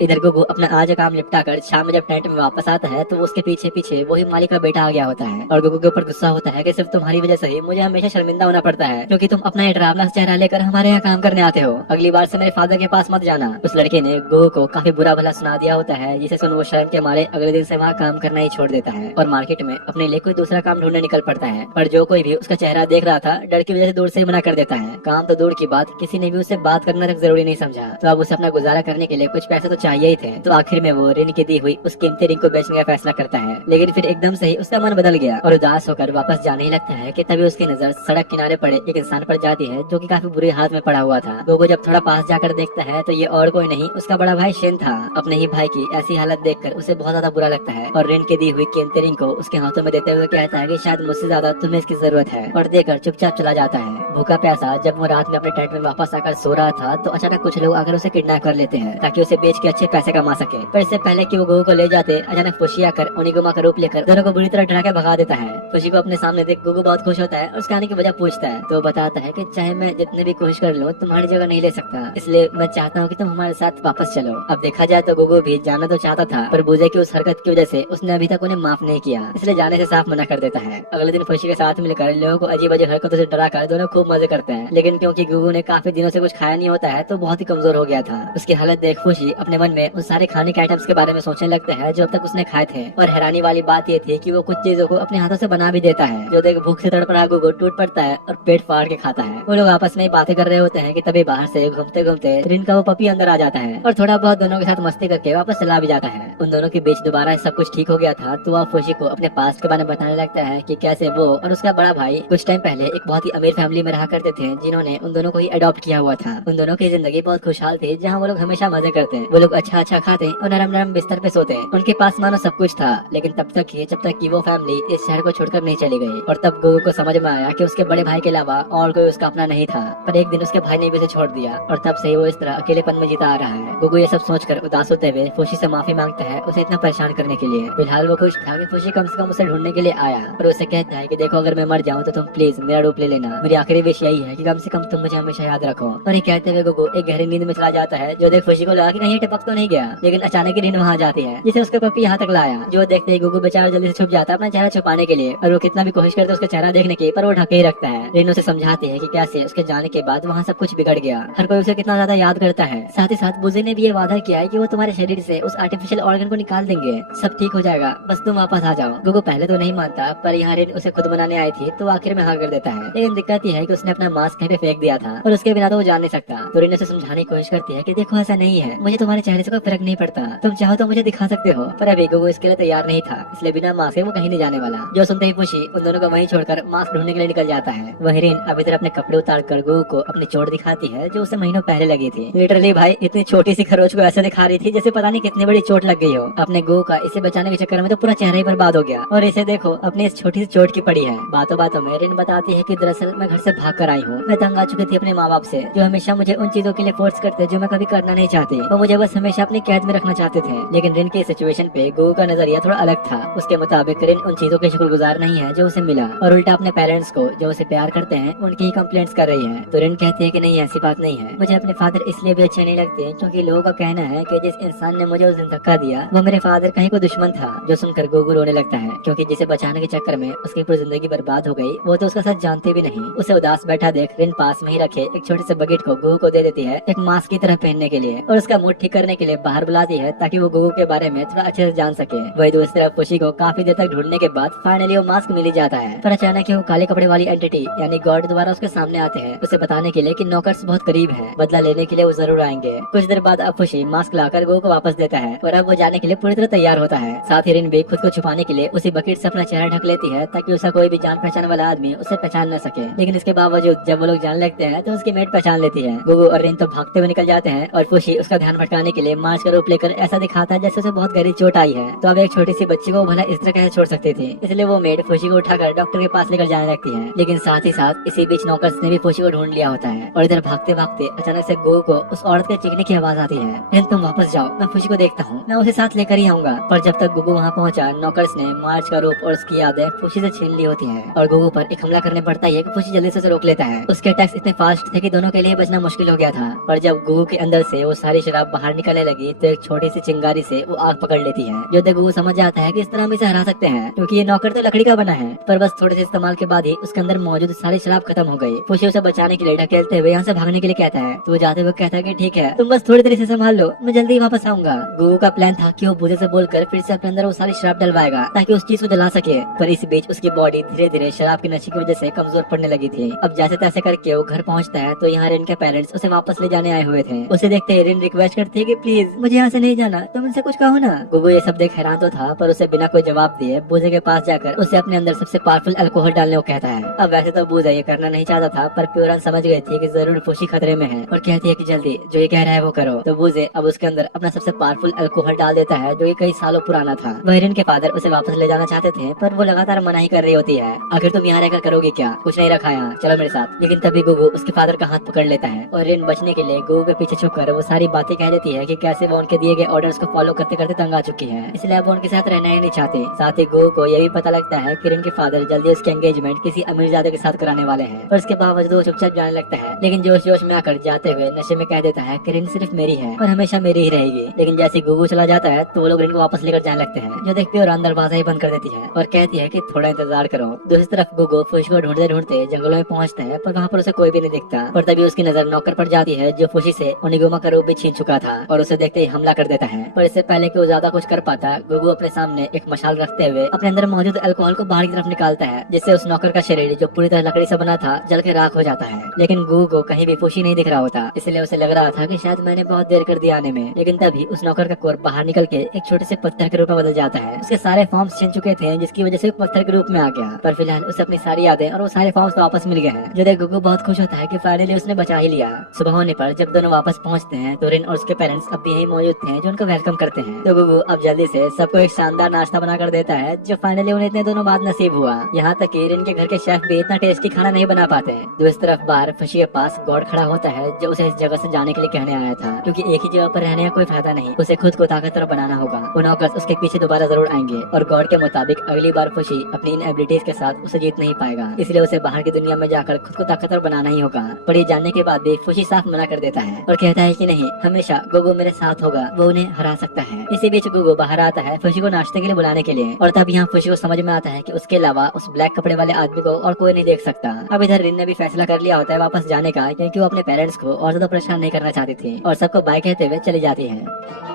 इधर गुगु अपना आज का काम निपटा कर शाम में जब टेंट में वापस आता है तो उसके पीछे पीछे वही मालिक का बेटा आ गया होता है, और गुगु के ऊपर गुस्सा होता है कि सिर्फ तुम्हारी वजह से ही मुझे हमेशा शर्मिंदा होना पड़ता है, क्योंकि तुम अपना ये डरावना चेहरा लेकर हमारे यहाँ काम करने आते हो। अगली बार से मेरे फादर के पास मत जाना। उस लड़के ने गुगु को काफी बुरा भला सुना दिया होता है, जिसे सुन वो शर्म के मारे अगले दिन से वहाँ काम करना ही छोड़ देता है और मार्केट में अपने लिए कोई दूसरा काम ढूंढने निकल पड़ता है। पर जो कोई भी उसका चेहरा देख रहा था डर की वजह से दूर से ही मना कर देता है। काम तो दूर की बात, किसी ने भी उससे बात करना तक जरूरी नहीं समझा। तो अब उसे अपना गुजारा करने के लिए कुछ पैसे तो चाहिए ही थे, तो आखिर में वो रिन की दी हुई उस कीमती रिंग को बेचने का फैसला करता है। लेकिन फिर एकदम से ही उसका मन बदल गया और उदास होकर वापस जाने ही लगता है कि तभी उसकी नजर सड़क किनारे पड़े एक इंसान पर जाती है जो कि काफी बुरी हालत में पड़ा हुआ था। वो जब थोड़ा पास जाकर देखता है तो ये और कोई नहीं उसका बड़ा भाई शेन था। अपने ही भाई की ऐसी हालत देखकर उसे बहुत ज्यादा बुरा लगता है और रिन की दी हुई कीमती रिंग को उसके हाथों में देते हुए कहता है कि शायद मुझसे ज्यादा तुम्हें इसकी जरूरत है, और देकर चुपचाप चला जाता है। भूखा प्यासा जब वो रात में अपने टेंट में वापस आकर सो रहा था तो अचानक कुछ लोग आकर उसे किडनैप कर लेते हैं ताकि उसे बेच के अच्छे पैसे कमा सके। पर इससे पहले कि वो गुगु को ले जाते अचानक खुशी आकर ओनिगुमा का रूप लेकर दोनों को बुरी तरह डरा के भगा देता है। खुशी को अपने सामने देख गुगु बहुत खुश होता है और उसके आने की वजह पूछता है, तो वो बताता है कि चाहे मैं जितने भी कोशिश कर लूँ तुम्हारी जगह नहीं ले सकता, इसलिए मैं चाहता हूँ कि तुम हमारे साथ वापस चलो। अब देखा जाए तो गुगु भी जाना तो चाहता था, पर बूजे की उस हरकत की वजह से उसने अभी तक उन्हें माफ नहीं किया, इसलिए जाने से साफ मना कर देता है। अगले दिन खुशी के साथ मिलकर लोगों को अजीब अजीब हरकतों से डरा कर दोनों खूब मजे करते हैं। लेकिन क्योंकि गुगु ने काफी दिनों से कुछ खाया नहीं होता है तो बहुत ही कमजोर हो गया था। उसकी हालत देख खुशी अपने मन में उन सारे खाने के आइटम्स के बारे में सोचने लगते हैं जो अब तक उसने खाए थे। और हैरानी वाली बात ये थी कि वो कुछ चीजों को अपने हाथों से बना भी देता है, जो देख भूख से तड़प रहा गुगु टूट पड़ता है और पेट फाड़ के खाता है। वो लोग आपस में बातें कर रहे होते हैं कि तभी बाहर से घूमते घूमते रिन का वो पपी अंदर आ जाता है और थोड़ा बहुत दोनों के साथ मस्ती करके वापस चला भी जाता है। उन दोनों के बीच दोबारा सब कुछ ठीक हो गया था तो वह खुशी को अपने पास्ट के बारे में बताने लगता है कि कैसे वो और उसका बड़ा भाई कुछ टाइम पहले एक बहुत ही अमीर फैमिली में रहा करते थे जिन्होंने उन दोनों को ही अडॉप्ट किया हुआ था। उन दोनों की जिंदगी बहुत खुशहाल थी जहाँ वो लोग हमेशा मजे करते हैं, वो लोग अच्छा खाते और नरम नरम बिस्तर पे सोते हैं। उनके पास मानो सब कुछ था, लेकिन तब तक ही जब तक कि वो फैमिली इस शहर को छोड़कर नहीं चली गई। और तब गुगु को समझ में आया कि उसके बड़े भाई के अलावा और कोई उसका अपना नहीं था। पर एक दिन उसके भाई ने भी उसे छोड़ दिया और तब से ही वो इस तरह अकेलेपन में जीता आ रहा है। गुगु ये सब सोचकर उदास होते हुए खुशी से माफी मांगता है उसे इतना परेशान करने के लिए। फिलहाल वो खुश था कि खुशी कम से कम उसे ढूंढने के लिए आया और उसे कहता है कि देखो अगर मैं मर जाऊँ तो तुम प्लीज मेरा रूप ले लेना, मेरी आखिरी विश यही है कि कम से कम तुम मुझे हमेशा याद रखो। और ये कहते हुए गुगु एक गहरी नींद में चला जाता है, जो देख खुशी को लगा कि कहीं टपक तो नहीं गया, लेकिन अचानक ही रिन वहाँ जाती है जिसे उसके पपी यहाँ तक लाया। जो देखते ही गुगु बेचारा जल्दी से छुप जाता है अपना चेहरा छुपाने के लिए, और वो कितना भी कोशिश करता है उसका चेहरा देखने की पर वो ढके ही रखता है। रिन उसे समझाती है कि कैसे उसके जाने के बाद वहाँ सब कुछ बिगड़ गया, हर कोई उसे कितना ज्यादा याद करता है। साथ ही साथ बुजे ने भी ये वादा किया है कि वो तुम्हारे शरीर से उस आर्टिफिशियल ऑर्गन मार्गन को निकाल देंगे, सब ठीक हो जाएगा, बस तुम वापस आ जाओ। गुगु पहले तो नहीं मानता, पर यहाँ रिन उसे खुद बनाने आई थी तो आखिर में हाँ कर देता है। लेकिन दिक्कत यह है कि उसने अपना मास्क कहीं पे फेंक दिया था और उसके बिना तो वो जान नहीं सकता। तो रिन उसे समझाने की कोशिश करती है कि देखो ऐसा नहीं है, मुझे तुम्हारे चेहरे से कोई फर्क नहीं पड़ता, तुम चाहो तो मुझे दिखा सकते हो। पर अभी गुगु इसके लिए तैयार नहीं था, इसलिए बिना मास्क के वो कहीं नहीं जाने वाला। जो सुनते ही खुशी उन दोनों को वहीं छोड़कर मास्क ढूंढने के लिए निकल जाता है। वही रिन अभी तरह अपने कपड़े उतार कर गुगु को अपनी चोट दिखाती है जो उसे महीनों पहले लगी थी। लिटरली भाई इतनी छोटी सी खरोच को ऐसे दिखा रही थी जैसे पता नहीं कितनी बड़ी चोट लग गई हो। अपने गुगु का इसे बचाने के चक्कर में तो पूरा चेहरा ही बर्बाद हो गया और इसे देखो अपनी इस छोटी सी चोट की पड़ी है। बातों बातों में रिन बताती है कि दरअसल मैं घर से भाग कर आई हूँ। मैं तंग आ चुकी थी अपने माँ बाप से, जो हमेशा मुझे उन चीजों के लिए फोर्स करते जो मैं कभी करना नहीं चाहती। वो मुझे बस हमेशा अपनी कैद में रखना चाहते थे। लेकिन रिन की सिचुएशन पे गुगु का नजरिया थोड़ा अलग था। उसके मुताबिक रिन उन चीजों के शुक्रगुजार नहीं है जो उसे मिला और उल्टा अपने पेरेंट्स को जो उसे प्यार करते हैं उनकी ही कंप्लेंट्स कर रही है। तो रिन कहती है कि नहीं ऐसी बात नहीं है, मुझे अपने फादर इसलिए भी अच्छे नहीं लगते क्योंकि लोगों का कहना है कि जिस इंसान ने मुझे उस दिन धक्का दिया वो मेरे फादर का ही कोई दुश्मन था। जो सुनकर गुगु रोने लगता है क्योंकि जिसे बचाने के चक्कर में उसकी पूरी जिंदगी बर्बाद हो गई वो तो उसका साथ जानते भी नहीं। उसे उदास बैठा देख रिन पास में ही रखे एक छोटे से बकेट को गुगु को दे देती है एक मास्क की तरह पहनने के लिए और उसका मूड ठीक करने के लिए बाहर बुलाती है ताकि वो गुगु के बारे में थोड़ा अच्छे से जान सके। वही दूसरी तरफ खुशी को काफी देर तक ढूंढने के बाद फाइनली वो मास्क मिल ही जाता है। पर अचानक वो काले कपड़े वाली एंटिटी यानी गॉड द्वारा उसके सामने आते हैं उसे बताने के लिए कि नौकर्स बहुत करीब है, बदला लेने के लिए वो जरूर आएंगे। कुछ देर बाद अब खुशी मास्क लाकर गुगु को वापस देता है और अब वो जाने के लिए पूरी तरह तैयार होता है। साथ ही रिन भी खुद को छुपाने के लिए उसी बकेट से अपना चेहरा ढक लेती है ताकि उसका कोई भी जान पहचान वाला आदमी उसे पहचान न सके। लेकिन इसके बावजूद जब वो लोग जान लगते हैं तो उसकी मेट पहचान लेती है। गुगु और रिन तो भागते हुए निकल जाते हैं और खुशी उसका ध्यान भटकाने के लिए मार्च का रूप लेकर ऐसा दिखाता है जैसे उसे बहुत गहरी चोट आई है। तो अब एक छोटी सी बच्ची को भला इस तरह कैसे छोड़ सकती थी, इसलिए वो मेड खुशी को उठाकर डॉक्टर के पास लेकर जाने लगती है। लेकिन साथ ही साथ इसी बीच नौकर्स ने भी खुशी को ढूंढ लिया होता है और इधर भागते भागते अचानक से गुगु को उस औरत के चीखने की आवाज आती है, रिन तुम वापस जाओ, मैं खुशी को देखता हूँ, मैं उसे साथ लेकर ही आऊंगा। पर जब तक गुगु वहाँ पहुँचा नौकर्स ने मार्च का रूप और उसकी यादें खुशी से छीन ली होती है और गुगु पर एक हमला करने पड़ता है कि खुशी जल्दी से उसे रोक लेता है। उसके अटैक्स इतने फास्ट थे कि दोनों के लिए बचना मुश्किल हो गया था। पर जब गुगु के अंदर से वो सारी शराब बाहर निकलने लगी तो एक छोटी सी चिंगारी से वो आग पकड़ लेती है। जो देख गुगु समझ जाता है कि इस तरह हम इसे हरा सकते हैं क्योंकि ये नौकर तो लकड़ी का बना है। पर बस थोड़े से इस्तेमाल के बाद ही उसके अंदर मौजूद सारी शराब खत्म हो गई। खुशी उसे बचाने के लिए ढकेलते हुए यहाँ से भागने के लिए कहता है तो वो जाते हुए कहता है कि ठीक है तुम बस थोड़ी देर से संभाल लो, मैं जल्दी ही वापस आऊंगा। गुगु का प्लान था कि वो बूझे से बोलकर फिर से अपने अंदर वो सारी शराब डलवाएगा ताकि उस चीज को जला सके। पर इस बीच उसकी बॉडी धीरे धीरे शराब के नशे की वजह से कमजोर पड़ने लगी थी। अब जैसे तैसे करके वो घर पहुंचता है तो यहाँ रिन के पेरेंट्स उसे वापस ले जाने आए हुए थे। उसे देखते ही रिन रिक्वेस्ट करती है कि प्लीज मुझे यहाँ से नहीं जाना, तुम उनसे कुछ कहो ना। गुगु ये सब देख हैरान तो था पर उसे बिना कोई जवाब दिए बूझे के पास जाकर उसे अपने अंदर सबसे पावरफुल अल्कोहल डालने को कहता है। अब वैसे तो बूझे ये करना नहीं चाहता था पर प्योरन समझ गई थी कि जरूर खुशी खतरे में है और कहती है कि जल्दी जो ये कह रहा है वो करो। तो बूझे अब उसके अंदर अपना सबसे पावरफुल अल्कोहल डाल देता है जो कि कई सालों पुराना था। वही रिन के फादर उसे वापस ले जाना चाहते थे पर वो लगातार मना ही कर रही होती है, आखिर तुम यहाँ रहकर करोगे क्या, कुछ नहीं रखा यहाँ, चलो मेरे साथ। लेकिन तभी गुगु उसके फादर का हाथ पकड़ लेता है और रिन बचने के लिए गुगु के पीछे छुपकर वो सारी बातें कह देती है कि कैसे वो उनके दिए गए ऑर्डर्स को फॉलो करते करते तंग आ चुकी है, इसलिए अब वो उनके साथ रहना ही नहीं चाहती। साथ ही गुगु को यह भी पता लगता है कि रिन के फादर जल्दी उसकी एंगेजमेंट किसी अमीरजादे के साथ कराने वाले हैं। पर उसके बावजूद वो चुपचाप जाने लगता है लेकिन जोश जोश में आकर जाते हुए नशे में कह देता है कि रिन सिर्फ मेरी है और हमेशा मेरी ही रहेगी। लेकिन जैसे गुगु चला जाता है तो वो लोग रिन को वापस लेकर जाने लगते हैं, जो देखते और दरवाजा ही बंद कर देती है और कहती है कि थोड़ा इंतजार करो। दूसरी तरफ गुगु फुशी को ढूंढते ढूंढते जंगलों में पहुंचता है पर वहाँ पर उसे कोई भी नहीं दिखता। पर तभी उसकी नजर नौकर पर जाती है जो फुशी से ओनिगुमा का रूप भी छीन चुका था और उसे देखते ही हमला कर देता है। पर इससे पहले कि वो ज्यादा कुछ कर पाता गुगु अपने सामने एक मशाल रखते हुए अपने अंदर मौजूद अल्कोहल को बाहर की तरफ निकालता है जिससे उस नौकर का शरीर जो पूरी तरह लकड़ी से बना था जल के राख हो जाता है। लेकिन गुगु को कहीं भी फुशी नहीं दिख रहा होता, इसलिए उसे लग रहा था कि शायद मैंने बहुत देर कर दिया आने में। लेकिन तभी उस नौकर का कोर बाहर निकल के एक छोटे से पत्थर के रूप में बदल जाता है। उसके सारे फॉर्म्स छिन चुके थे जिसकी वजह से पत्थर के रूप में आ गया। पर फिलहाल उसे अपनी सारी यादें और वो सारे फॉर्म्स वापस मिल गए हैं, जो देख गुगु बहुत खुश होता है कि फाइनली उसने बचा ही लिया। सुबह होने पर जब दोनों वापस पहुंचते हैं तो रिन और उसके पेरेंट्स अब भी यही मौजूद थे जो उनको वेलकम करते हैं। तो गुगु अब जल्दी से सबको एक शानदार नाश्ता बना कर देता है जो फाइनली उन्हें इतने दोनों बाद नसीब हुआ। यहाँ तक कि रिन के घर के शेफ भी इतना टेस्टी खाना नहीं बना पाते। दूसरी तरफ बाहर खुशी के पास गॉड खड़ा होता है जो उसे इस जगह से जाने के लिए कहने आया था क्योंकि एक ही जगह पर रहने का कोई फायदा नहीं, उसे खुद को ताकतवर बनाना होगा। वो नौकर्स उसके पीछे दोबारा जरूर आएंगे और गॉड के मुताबिक अगली बार खुशी अपनी इन एबिलिटीज के साथ उसे जीत नहीं पाएगा, इसलिए उसे बाहर की दुनिया में जाकर खुद को ताकतवर बनाना ही होगा। पर ये जानने के बाद भी खुशी साफ मना कर देता है और कहता है कि नहीं, हमेशा गुगु मेरे साथ होगा, वो उन्हें हरा सकता है। इसी बीच गुगु बाहर आता है खुशी को नाश्ते के लिए बुलाने के लिए और तब यहाँ खुशी को समझ में आता है कि उसके अलावा उस ब्लैक कपड़े वाले आदमी को और कोई नहीं देख सकता। अब इधर रिन ने भी फैसला कर लिया होता है वापस जाने का क्योंकि वो अपने पेरेंट्स को और ज्यादा परेशान नहीं करना चाहती थी और सबको बाय कहते हुए चली जाती है।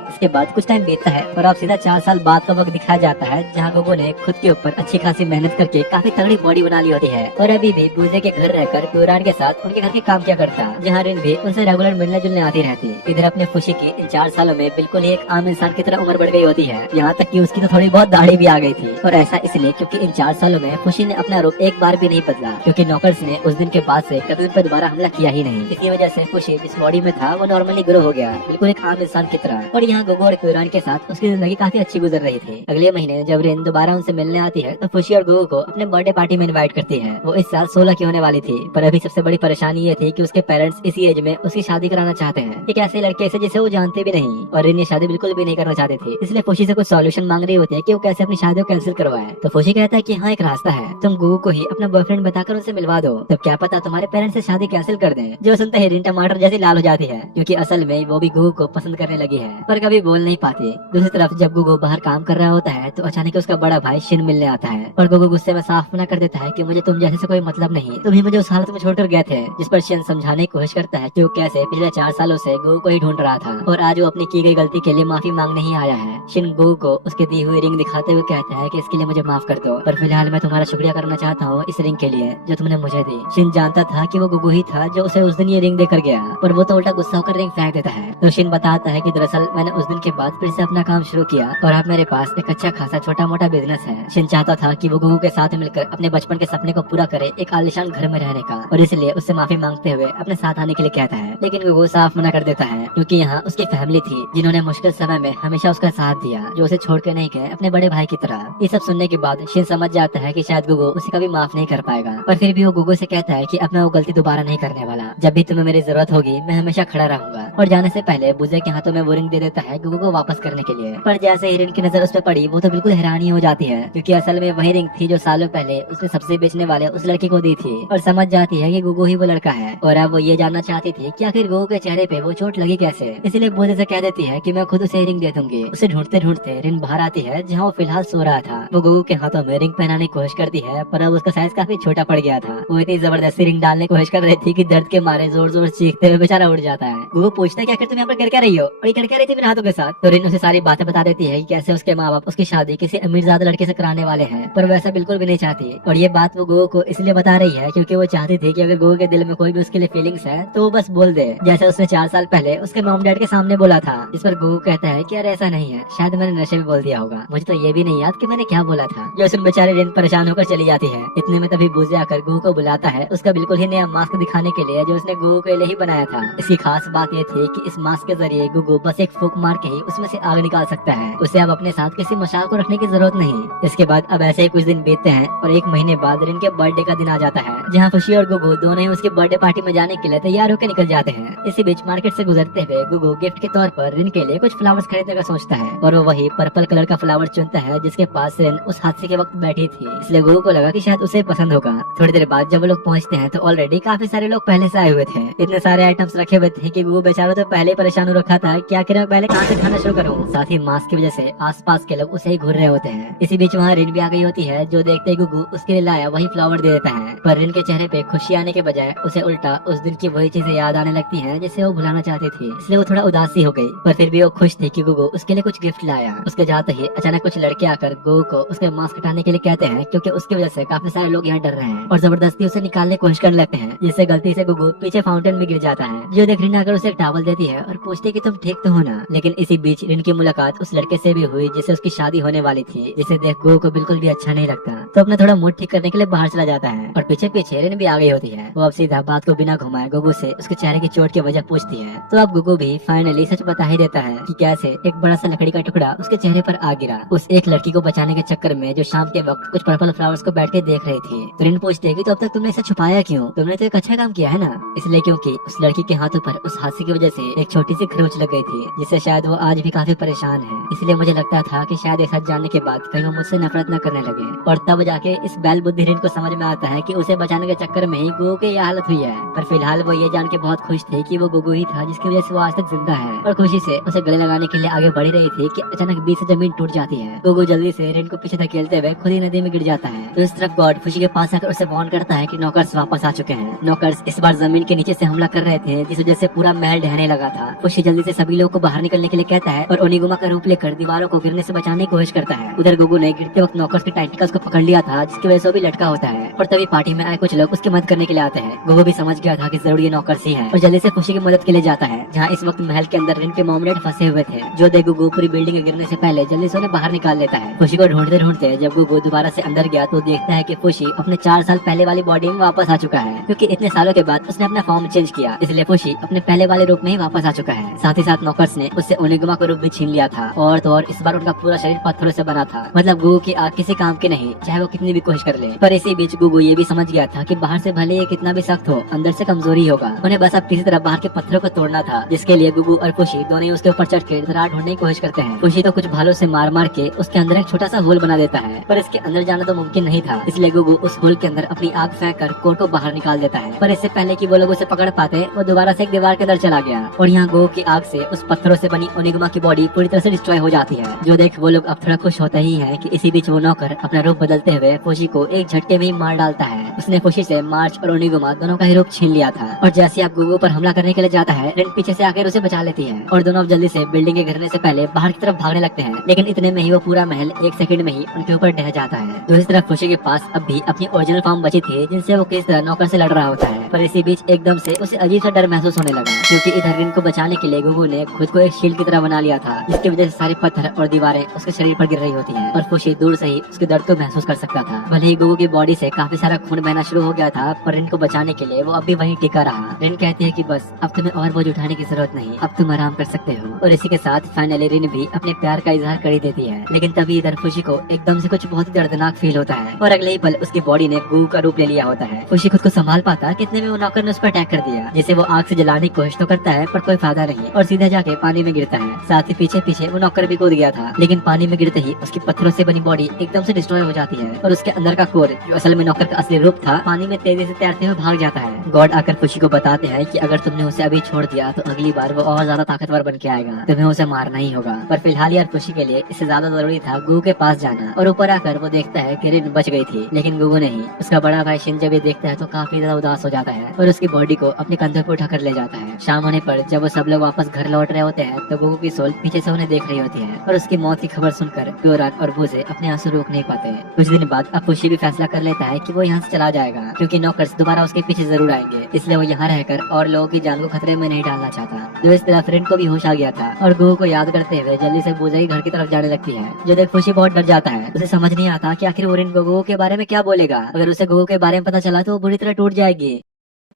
इसके बाद कुछ टाइम बीतता है और अब सीधा 4 साल बाद का वक्त दिखाया जाता है, जहाँ गोगो ने खुद के ऊपर अच्छी खासी मेहनत करके काफी तगड़ी बॉडी बना ली होती है और अभी भी बूजे के घर रहकर प्यूरान के साथ उनके घर के काम किया करता, जहाँ रिन भी उनसे रेगुलर मिलने जुलने आती रहती। इधर अपने खुशी की इन 4 सालों में बिल्कुल ही एक आम इंसान की तरह उम्र बढ़ गई होती है, यहाँ तक कि उसकी तो थोड़ी बहुत दाढ़ी भी आ गई थी। और ऐसा इसलिए क्योंकि इन 4 सालों में खुशी ने अपना रूप एक बार भी नहीं बदला, क्योंकि नौकर्स ने उस दिन के बाद से कभी उन पर दोबारा हमला किया ही नहीं। इसी वजह से खुशी जिस बॉडी में था वो नॉर्मली ग्रो हो गया, बिल्कुल एक आम इंसान की तरह। और यहाँ गोगो और प्यूरान के साथ उसकी जिंदगी काफी अच्छी गुजर रही थी। अगले महीने जब रिन दोबारा उनसे मिलने आती है तो खुशी और गोगो को अपने बर्थडे पार्टी में इनवाइट करती है। वो इस साल 16 की होने वाली थी, पर अभी सबसे बड़ी परेशानी ये थी कि उसके पेरेंट्स इसी एज में उसकी शादी कराना चाहते हैं, एक ऐसे लड़के से जिसे वो जानते भी नहीं, और रिन ये शादी बिल्कुल भी नहीं करना चाहती थी। इसलिए खुशी से कुछ सॉल्यूशन मांग रही होती है कि वो कैसे अपनी शादी को कैंसिल करवाए। तो खुशी कहता है कि हाँ एक रास्ता है, तुम गोगो को ही अपना बॉयफ्रेंड बताकर उनसे मिलवा दो, तब क्या पता तुम्हारे पेरेंट्स से शादी कैंसिल कर दें। जो सुनते ही रिन टमाटर जैसी लाल हो जाती है, क्योंकि असल में वो भी गोगो को पसंद करने लगी है, पर कभी बोल नहीं पाती। दूसरी तरफ जब गोगो बाहर काम कर रहा होता है तो अचानक उसका बड़ा भाई शिन मिलने आता है और गोगो गुस्से में साफ मना कर देता है कि मुझे तुम जैसे से कोई मतलब नहीं, तुम ही मुझे उस हालत में छोड़कर गए थे। जिस पर शिन समझाने की कोशिश करता है कि वो कैसे पिछले 4 सालों से गोगो को ही ढूंढ रहा था और आज वो अपनी की गई गलती के लिए माफी मांगने ही आया है। शिन गोगो को उसके दी हुई रिंग दिखाते हुए कहता है कि इसके लिए मुझे माफ कर दो, पर फिलहाल मैं तुम्हारा शुक्रिया करना चाहता हूँ इस रिंग के लिए जो तुमने मुझे दी। शिन जानता था कि वो गोगो ही था जो उसे उस दिन ये रिंग देकर गया, पर वो तो उल्टा गुस्सा होकर रिंग फेंक देता है। तो शिन बताता है कि दरअसल मैंने उस दिन के बाद फिर से अपना काम शुरू किया और अब मेरे पास एक अच्छा खासा छोटा मोटा बिजनेस है। शिन चाहता था कि वो गोगो के साथ मिलकर अपने बचपन के सपने को पूरा करे, एक आलीशान घर में रहने का, और इसलिए उससे माफी मांगते हुए अपने साथ आने के लिए कहता है। लेकिन गोगो साफ मना कर देता है, क्योंकि यहाँ उसकी फैमिली थी जिन्होंने मुश्किल समय में हमेशा उसका साथ दिया, जो उसे छोड़ के नहीं गए अपने बड़े भाई की तरह। ये सब सुनने के बाद शिन समझ जाता है कि शायद गोगो उसे कभी माफ नहीं कर पाएगा, पर फिर भी वो गोगो से कहता है कि अब मैं वो गलती दोबारा नहीं करने वाला। जब भी तुम्हें मेरी जरूरत होगी मैं हमेशा खड़ा रहूंगा। और जाने से पहले बुजे के हाथों में वो रिंग दे देता है गोगो को वापस करने के लिए। पर जैसे ही रिंग की नजर उस पर पड़ी वो तो बिल्कुल हैरानी हो जाती है, क्योंकि असल में वही रिंग थी जो सालों पहले उसने सबसे बेचने वाले उस लड़के को दी थी, और समझ जाती है कि गोगो ही वो लड़का है। और अब वो ये जानना चाहती थी कि आखिर गोगो के चेहरे पे वो चोट लगी कैसे, इसलिए बुजे से कह देती है कि मैं खुद उसे रिंग दे दूंगी। उसे ढूंढते ढूंढते रिंग बाहर आती है जहाँ वो फिलहाल सो रहा था। वो गोगो के हाथों में रिंग पहनाने की कोशिश करती है, पर अब उसका साइज काफी छोटा पड़ गया था। वो इतनी जबरदस्ती रिंग डालने की कोशिश कर रही थी कि दर्द के मारे जोर जोर से चीखते हुए बेचारा उड़ जाता है। गोगो पूछता है कि आखिर तुम यहाँ पर कर क्या रही हो, और ये कर क्या रही थी मेरे हाथों के साथ। तो रिन उसे सारी बातें बता देती है कि कैसे उसके माँ बाप उसकी शादी किसी अमीरजादा लड़के से कराने वाले हैं, पर वैसा बिल्कुल भी नहीं चाहती। और ये बात वो गोगो को इसलिए बता रही है क्योंकि वो चाहती थी कि अगर गोगो के दिल में कोई भी उसके लिए फीलिंग्स है तो वो बस बोल दे, जैसे उसने 4 साल पहले उसके मॉम डैड के सामने बोला था। इस पर गोगो कहता है कि यार ऐसा नहीं है, शायद मैंने नशे में बोल दिया होगा, मुझे तो ये भी नहीं याद कि मैंने क्या बोला था। जो सुन बेचारे रिन परेशान होकर चली जाती है। इतने में तभी बुजे आकर गोगो को बुलाता है उसका बिल्कुल ही नया मास्क दिखाने के लिए जो उसने गोगो के लिए ही बनाया था। इसकी खास बात ये थी कि इस मास्क के जरिए गोगो बस एक फूंक मार के ही उसमें से आग निकाल सकता है, उसे अब अपने साथ किसी मशाल को रखने की जरूरत नहीं। इसके बाद अब ऐसे ही कुछ दिन बीतते हैं और एक महीने बाद रिन के बर्थडे का दिन आ जाता है, जहाँ खुशी और गोगो दोनों ही उसकी बर्थडे पार्टी में जाने के लिए तैयार होकर निकल जाते हैं। इसी बीच मार्केट से गुजरते हुए गोगो गिफ्ट के तौर पर रिन के लिए कुछ फ्लावर्स खरीदने का सोचता है, और वो वही पर्पल कलर का फ्लावर चुनता है जिसके पास रिन उस हादसे के वक्त बैठी थी, इसलिए गोगो को लगा कि शायद उसे पसंद होगा। थोड़ी देर बाद जब वो लोग पहुँचते हैं तो ऑलरेडी काफी सारे लोग पहले से आए हुए थे। इतने सारे आइटम्स रखे हुए थे कि गोगो बेचारा तो पहले ही परेशान हो रखा था कि आखिर मैं पहले कहाँ से खाना शुरू करूँ। साथ ही मास्क की वजह से आसपास के लोग उसे ही घूर रहे होते हैं। इसी बीच वहाँ रिन भी आ गई होती है, जो देखते ही गुगु उसके लिए लाया वही फ्लावर दे देता है, पर रिन के चेहरे पे खुशी आने के बजाय उसे उल्टा उस दिन की वही चीजें याद आने लगती हैं जिसे वो भुलाना चाहती थी, इसलिए वो थोड़ा उदासी हो गई। पर फिर भी वो खुश थी कि गुगु उसके लिए कुछ गिफ्ट लाया। उसके जाते ही अचानक कुछ लड़के आकर गुगु को उसके मास्क हटाने के लिए कहते हैं, क्योंकि उसकी वजह से काफी सारे लोग यहाँ डर रहे हैं, और जबरदस्ती उसे निकालने की कोशिश करने लगते हैं, जिससे गलती से गुगु पीछे फाउंटेन में गिर जाता है। जो देख रिन आकर उसे एक टॉवल देती है और पूछती है कि तुम ठीक तो हो ना। लेकिन इसी बीच रिन की मुलाकात उस लड़के से भी हुई जिससे उसकी शादी होने वाली थी, जिसे देख गुगु को बिल्कुल भी अच्छा नहीं लगता, तो अपना थोड़ा मूड ठीक करने के लिए बाहर चला जाता है। और पीछे पीछे रिन भी आ गई होती है। वो अब सीधा बात को बिना घुमाए गुगु से उसके चेहरे की चोट की वजह पूछती है, तो अब गुगु भी फाइनली सच बता ही देता है कि कैसे एक बड़ा सा लकड़ी का टुकड़ा उसके चेहरे पर आ गिरा, उस एक लड़की को बचाने के चक्कर में जो शाम के वक्त कुछ पर्पल फ्लावर्स को बैठ के देख रही थी। तो रिन पूछती है कि तो अब तक तुमने इसे छुपाया क्यों, तुमने तो एक अच्छा काम किया है ना। इसलिए क्योंकि उस लड़की के हाथों पर उस हादसे की वजह से एक छोटी सी खरोच लग गई थी, जिससे शायद वो आज भी काफी परेशान है। इसलिए मुझे लगता था कि शायद एक साथ जानने के बाद कहीं वो मुझसे नफरत न करने लगे। और तब जाके इस बैल बुद्धि रिन को समझ में आता है कि उसे बचाने के चक्कर में ही गुगु की यह हालत हुई है। पर फिलहाल वो ये जान के बहुत खुश थे कि वो गुगु ही था जिसकी वजह से वो आज तक जिंदा है, और खुशी से उसे गले लगाने के लिए आगे बढ़ रही थी कि अचानक बीच से जमीन टूट जाती है। गुगु जल्दी से रिन को पीछे धकेलते हुए खुद ही नदी में गिर जाता है। तो इस तरफ गॉड खुशी के पास आकर उसे वार्न करता है कि नौकर्स वापस आ चुके हैं। नौकर्स इस बार जमीन के नीचे से हमला कर रहे थे, जिस वजह से पूरा महल ढहने लगा था। खुशी जल्दी से सभी लोग को बाहर निकल करने के लिए कहता है और ओनिगुमा का रूप लेकर दीवारों को गिरने से बचाने की कोशिश करता है। उधर गुगु ने गिरते वक्त नॉकर्स के टेंटिकल्स को पकड़ लिया था, जिसकी वजह से वो भी लटका होता है। और तभी पार्टी में आए कुछ लोग उसकी मदद करने के लिए आते हैं। गुगु भी समझ गया था कि जरूर ये नॉकर्स ही है और जल्दी से खुशी की मदद के लिए जाता है, जहाँ इस वक्त महल के अंदर रिन के मॉम डैड फंसे हुए थे, जो देख गुगु पूरी बिल्डिंग गिरने से पहले जल्दी से उन्हें बाहर निकाल लेता है। खुशी को ढूंढते ढूंढते जब गुगु दोबारा से अंदर गया तो देखता है कि खुशी अपने 4 साल पहले वाली बॉडी में वापस आ चुका है, क्योंकि इतने सालों के बाद उसने अपना फॉर्म चेंज किया, इसलिए खुशी अपने पहले वाले रूप में ही वापस आ चुका है। साथ ही साथ नॉकर्स ने उससे ओनिगुमा का रूप भी छीन लिया था और तो और इस बार उनका पूरा शरीर पत्थरों से बना था। मतलब गुगु की आग किसी काम की नहीं, चाहे वो कितनी भी कोशिश कर ले। पर इसी बीच गुगु ये भी समझ गया था कि बाहर से भले ये कितना भी सख्त हो, अंदर से कमजोरी होगा। उन्हें बस अब किसी तरह बाहर के पत्थरों को तोड़ना था, जिसके लिए गुगु और खुशी दोनों ही उसके ऊपर चढ़ के दरार ढूंढने की कोशिश करते हैं। खुशी तो कुछ भालों से मार मार के उसके अंदर एक छोटा सा होल बना देता है, पर इसके अंदर जाना तो मुमकिन नहीं था, इसलिए गुगु उस होल के अंदर अपनी आग फेंक कर कोट को बाहर निकाल देता है। पर इससे पहले कि वो लोग उसे पकड़ पाते, वो दोबारा से एक दीवार के अंदर चला गया और यहाँ गुगु की आग से उस पत्थरों से बनी ओनिगुमा की बॉडी पूरी तरह से डिस्ट्रॉय हो जाती है, जो देख वो लोग अब थोड़ा खुश होते ही है कि इसी बीच वो नौकर अपना रूप बदलते हुए खुशी को एक झटके में ही मार डालता है। उसने खुशी से मार्च और ओनिगुमा दोनों का ही रूप छीन लिया था और जैसे आप गुगु पर हमला करने के लिए जाता है, रिन पीछे से आकर उसे बचा लेती है और दोनों अब जल्दी से बिल्डिंग के गिरने से पहले बाहर की तरफ भागने लगते हैं। लेकिन इतने में ही वो पूरा महल एक सेकंड में ही उनके ऊपर ढह जाता है। दूसरी तरफ खुशी के पास अब भी अपनी ओरिजिनल फॉर्म बची थी, जिनसे वो किस तरह नौकर से लड़ रहा होता है। पर इसी बीच एकदम से उसे अजीब सा डर महसूस होने लगा, क्योंकि इधर रिन को बचाने के लिए गुगु ने खुद को एक शील्ड की तरह बना लिया था, जिसकी वजह से सारे पत्थर और दीवारें उसके शरीर पर गिर रही होती है और खुशी दूर से ही उसके दर्द को महसूस कर सकता था। भले ही गुगु की बॉडी से काफी सारा खून बहना शुरू हो गया था, पर रिन को बचाने के लिए वो अब भी वहीं टिका रहा। रिन कहती है कि बस अब तुम्हें और बोझ उठाने की जरूरत नहीं, अब तुम आराम कर सकते हो। और इसी के साथ फाइनली रिन भी अपने प्यार का इजहार कर ही देती है। लेकिन तभी इधर खुशी को एकदम से कुछ बहुत ही दर्दनाक फील होता है और अगले ही पल उसकी बॉडी ने गुगु का रूप ले लिया होता है। खुशी खुद को संभाल पाता कितने में वो नौकर ने उस पर अटैक कर दिया, जिसे वो आग से जलाने की कोशिश तो करता है, पर कोई फायदा नहीं और सीधा जाके पानी में गिरता है। साथ ही पीछे पीछे वो नौकर भी कूद गया था, लेकिन पानी में गिरते ही उसकी पत्थरों से बनी बॉडी एकदम से डिस्ट्रॉय हो जाती है और उसके अंदर का कोर, जो असल में नौकर का असली रूप था, पानी में तेजी से तैरते हुए भाग जाता है। गॉड आकर खुशी को बताते हैं कि अगर तुमने उसे अभी छोड़ दिया तो अगली बार वो और ज्यादा ताकतवर बन के आएगा, तुम्हें उसे मारना ही होगा। पर फिलहाल यार खुशी के लिए इससे ज्यादा जरूरी था गुगु के पास जाना। और ऊपर आकर वो देखता है कि रिन बच गई थी, लेकिन गुगु नहीं। उसका बड़ा भाई शिन जब ये देखता है तो काफी ज्यादा उदास हो जाता है और उसकी बॉडी को अपने कंधे पर उठाकर ले जाता है। शाम होने पर जब वो सब लोग वापस घर लौट रहे होते हैं तो गुगु की सोल पीछे से उन्हें देख रही होती है और उसकी मौत की खबर सुनकर प्योरान और बुझे अपने आंसू रोक नहीं पाते। कुछ दिन बाद अब खुशी भी फैसला कर लेता है कि वो यहाँ से चला जाएगा, क्योंकि नौकर्स दोबारा उसके पीछे जरूर आएंगे, इसलिए वो यहाँ रहकर और लोगों की जान को खतरे में नहीं डालना चाहता। जो इस तरह फ्रेंड को भी होश आ गया था और गुगु को याद करते हुए जल्दी से बुझे घर की तरफ जाने लगती है, जो देख खुशी बहुत डर जाता है। उसे समझ नहीं आता कि आखिर वो रिन गुगु के बारे में क्या बोलेगा। अगर उसे गुगु के बारे में पता चला तो वो बुरी तरह टूट जाएगी,